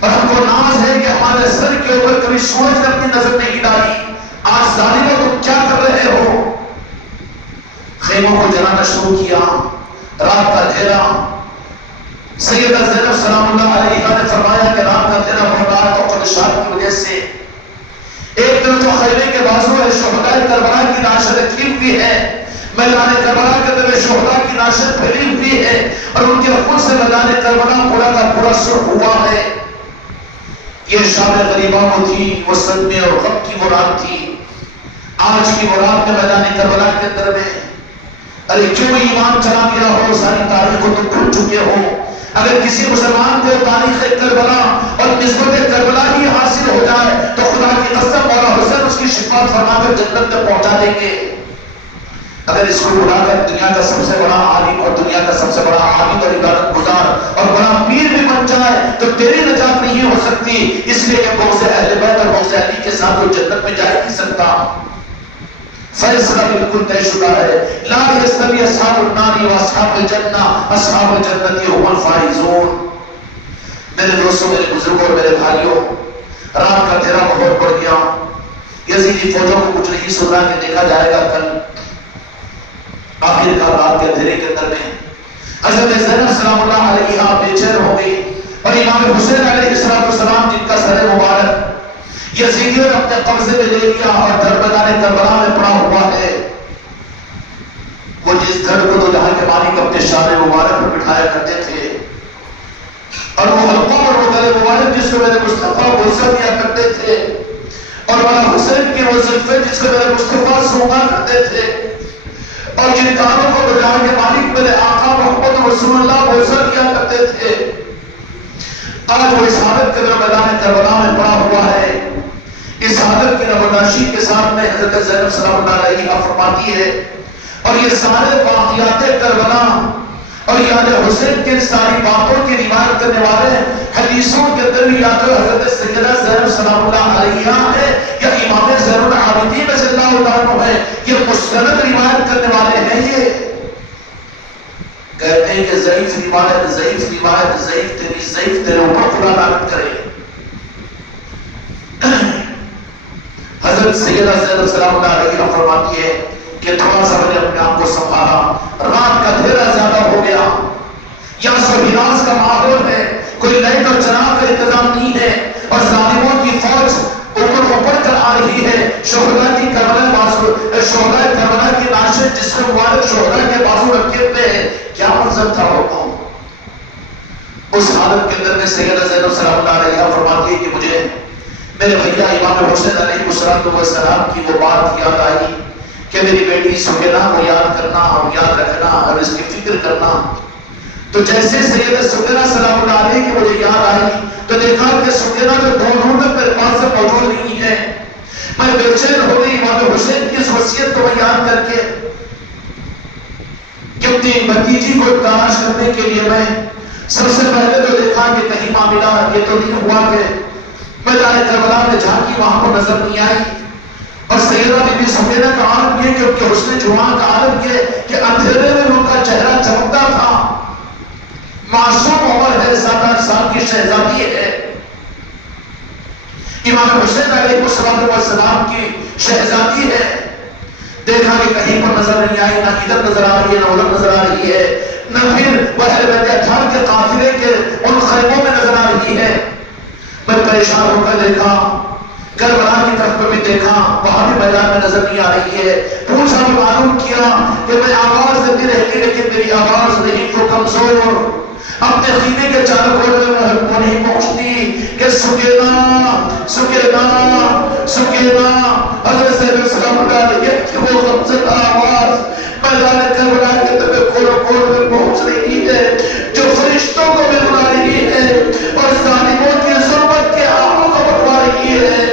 اور ہم کو ناز ہے کہ ہمارے سر کے اوپر کبھی سورج نے اپنی نظر نہیں ڈالی؟ آج ظالموں تم کیا کر رہے ہو؟ خیموں کو جلانا شروع کیا، رات کا اندھیرا۔ سیدہ زینب سلام اللہ علیہا نے فرمایا کہ رات کا اندھیرا بہت رات اور خدشات کی وجہ سے ایک طرف تو خیمے کے بازو ہے شہداء کربلا کی لاشیں رکھی ہوئی ہے، میدان کربلا کے اندر شہداء کی لاشیں پھیلی ہوئی ہے، اور ان کے خون سے میدان کربلا پورا کا پورا سرخ ہوا ہے۔ یہ شام غریبہ کو تھی، وہ صدمے اور غم کی وہ رات تھی۔ آج کی وہ رات میں میدان کربلا کے اندر میں ارے کیوں ایمان چلا گیا ہو؟ ساری تاریخ کو تم بھول چکے ہو۔ اگر کسی مسلمان کو تاریخ کربلا اور نسبت کربلا ہی حاصل ہو جائے تو خدا کی قسم مولا حسین اس کی شفاعت فرما کر جنت میں پہنچا دیں گے۔ اگر اس کو بلا کر دنیا کا سب سے بڑا عالم اور دنیا کا سب سے بڑا عابد اور عبادت گزار اور بڑا پیر بھی بن جائے تو تیری نجات نہیں ہو سکتی، اس لیے کہ بغض اہل بیت اور بغض علی کے ساتھ وہ جنت میں جا نہیں سکتا۔ فیصلہ بالکل طے شدہ ہے، لا یستوی اصحاب النار و اصحاب الجنہ، اصحاب الجنۃ هم الفائزون۔ میرے دوستوں، میرے بزرگوں اور میرے بھائیوں، رات کا اندھیرا بہت بڑھ گیا۔ یزیدی فوجوں کو کچھ نہیں سن رہا کہ دیکھا جائے گا کل۔ آخر کار رات کے اندھیرے کے اندر میں حضرت زینب سلام اللہ علیہا بے چین ہو گئی، اور امام حسین علیہ السلام جن کا سر مبارک یزیدیوں نے اپنے قبضے میں لے لیا اور درمیان کربلا میں پڑا ہوا ہے۔ وہ جس دھڑ کو تو جہاں کے مالک اپنے شان مبارک پر بٹھایا کرتے تھے، اور وہ حلقوں اور وہ گلے مبارک جس کو میرے مصطفیٰ بوسہ دیا کرتے تھے، اور مولا حسین کے وہ زلفے جس کو میرے مصطفیٰ سونگا کرتے تھے، اور جن کانوں کو تو جہاں کے مالک میرے آقا محمد رسول اللہ بوسہ دیا کرتے تھے، آج وہ اس حالت کے اندر میدان کربلا میں پڑا ہوا ہے۔ اس حالت کی نبرداشی کے ساتھ میں حضرت زینب سلام اللہ علیہا فرماتی ہے، اور یہ سارے واقعات کربلا اور یاد حسین کے ساری باتوں کی روایت کرنے والے حدیثوں کے اندر بھی یا تو حضرت سیدہ زینب سلام اللہ علیہا ہے یا امام زین العابدین رضی اللہ عنہ ہے، یہ مستند روایت کرنے والے ہیں۔ یہ کہتے ہیں کہ ضعیف روایت، ضعیف روایت، ضعیف تیرے اوپر خدا لعنت کرے۔ حضرت سیدہ زینب سلام اللہ علیہا فرماتی ہے کہ تھوڑا سا میں نے اپنے آپ کو سنبھالا، رات کا اندھیرا زیادہ ہو گیا، یہاں سبیناز کا ماحول ہے، کوئی لائٹ اور چراغ کا انتظام نہیں ہے، اور ظالموں کی فوج اوپر کر آ رہی ہے۔ شہداء کی کربلا کی لاشیں جس میں مبارک شہداء کے بازو رکھے ہوئے ہیں، کیا منظر تھا ہوگا؟ اس حالت کے اندر میں سیدہ زینب سلام اللہ علیہا فرماتی ہے کہ مجھے میرے بھیا امام حسین علیہ السلام کی وہ بات یاد آئی کہ میری بیٹی سکینہ کو یاد کرنا اور یاد رکھنا اور اس کی فکر کرنا۔ تو جیسے سیدہ سکینہ سلام اللہ علیہ کی مجھے یاد آئی تو دیکھا کہ سکینہ جو دور تک میرے پاس سے موجود نہیں ہے۔ میں بے چین ہو گئی امام حسین کی اس وصیت کو یاد کر کے کہ اپنی بھتیجی کو تلاش کرنے کے لیے میں سب سے پہلے تو دیکھا کہ کہیں معاملہ یہ تو نہیں ہوا کہ میدان کربلا میں جھانکی وہاں کو نظر نہیں آئی، اور سیدہ بی بی سکینہ کا عالم یہ کہ ان کے حسن جوان کا عالم یہ کہ اندھیرے میں ان کا چہرہ چمکتا تھا۔ معصوم عمر ہے، 7 سال کی شہزادی ہے، امام حسین علیہ السلام کی شہزادی ہے۔ دیکھا کہ کہیں پر نظر نہیں آئی، نہ ادھر نظر آ رہی ہے نہ ادھر نظر آ رہی ہے، نہ پھر وہ اہل بیت اطہار کے قافلے کے ان خیموں میں نظر آ رہی ہے۔ میں پریشان ہو کر دیکھا، کربلا کی طرف بھی دیکھا، وہاں بھی میدان میں نظر نہیں آ رہی ہے۔ پوچھا اور معلوم کیا کہ میں آواز دیتی رہتی لیکن میری آواز نہیں تو کمزور، اپنے خیمے کے چاروں کور میں وہ نہیں پہنچتی کہ سکینہ سکینہ سکینہ۔ حضرت زینب سلام اللہ علیہا کی وہ غمزدہ آواز میدان کربلا کے طرف کور میں پہنچ رہی ہے، جو فرشتوں کو بھی بلا رہی ہے اور ظالموں کی ظلمت کے آہوں کو بٹوا رہی ہے۔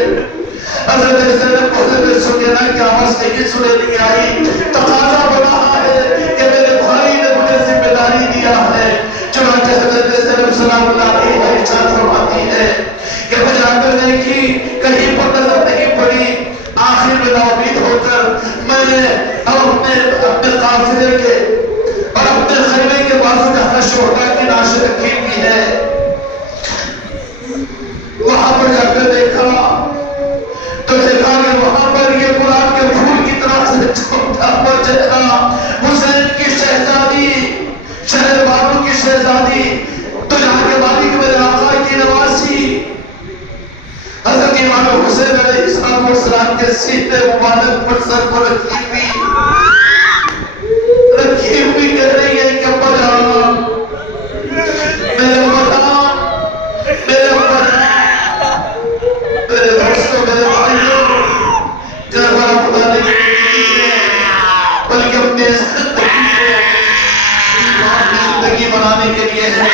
حضرت زینب کو حضرت سکینہ کی آواز کہیں سنے نہیں آئی۔ تقاضا بنا ہے کہ میرے بھائی نے مجھے ذمہ داری دیا ہے، بازو جہاں شہداء کی نعش رکھی ہوئی ہے، وہاں پر جا کر دیکھا تو دیکھا کہ وہاں پر یہ قرآن کے پھول کی طرح سے چھوٹا پر چہرہ حسین کی شہزادی، شہر بانو کی شہزادی، تو جہاں کے مالک میرے آقا کی نواسی حضرت امام حسین علیہ السلام کے سینے مبارک پر سر پر رکھی ہوئی کہہ رہی ہے کہ ابا جان، میرے وطن، میرے وطن، میرے دوستوں، میرے بھائیوں، کربلا خدا نے بلکہ اپنے زندگی بنانے کے لیے ہے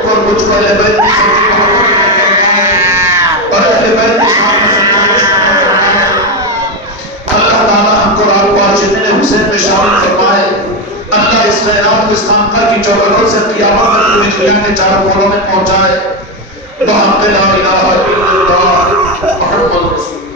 اور مجھ کو اہل بیت کی سچی محبت اور اہل بیت کی شان میں اللہ تعالیٰ ہم کو رات کو عاشقین حسین میں شامل فرمائے۔ اللہ اس خیرات کو اس خانقاہ کی چوکھٹوں سے قیامت تک پوری دنیا کے چاروں کونوں میں پہنچائے۔ بحق لا الہ الا اللہ محمد رسول اللہ۔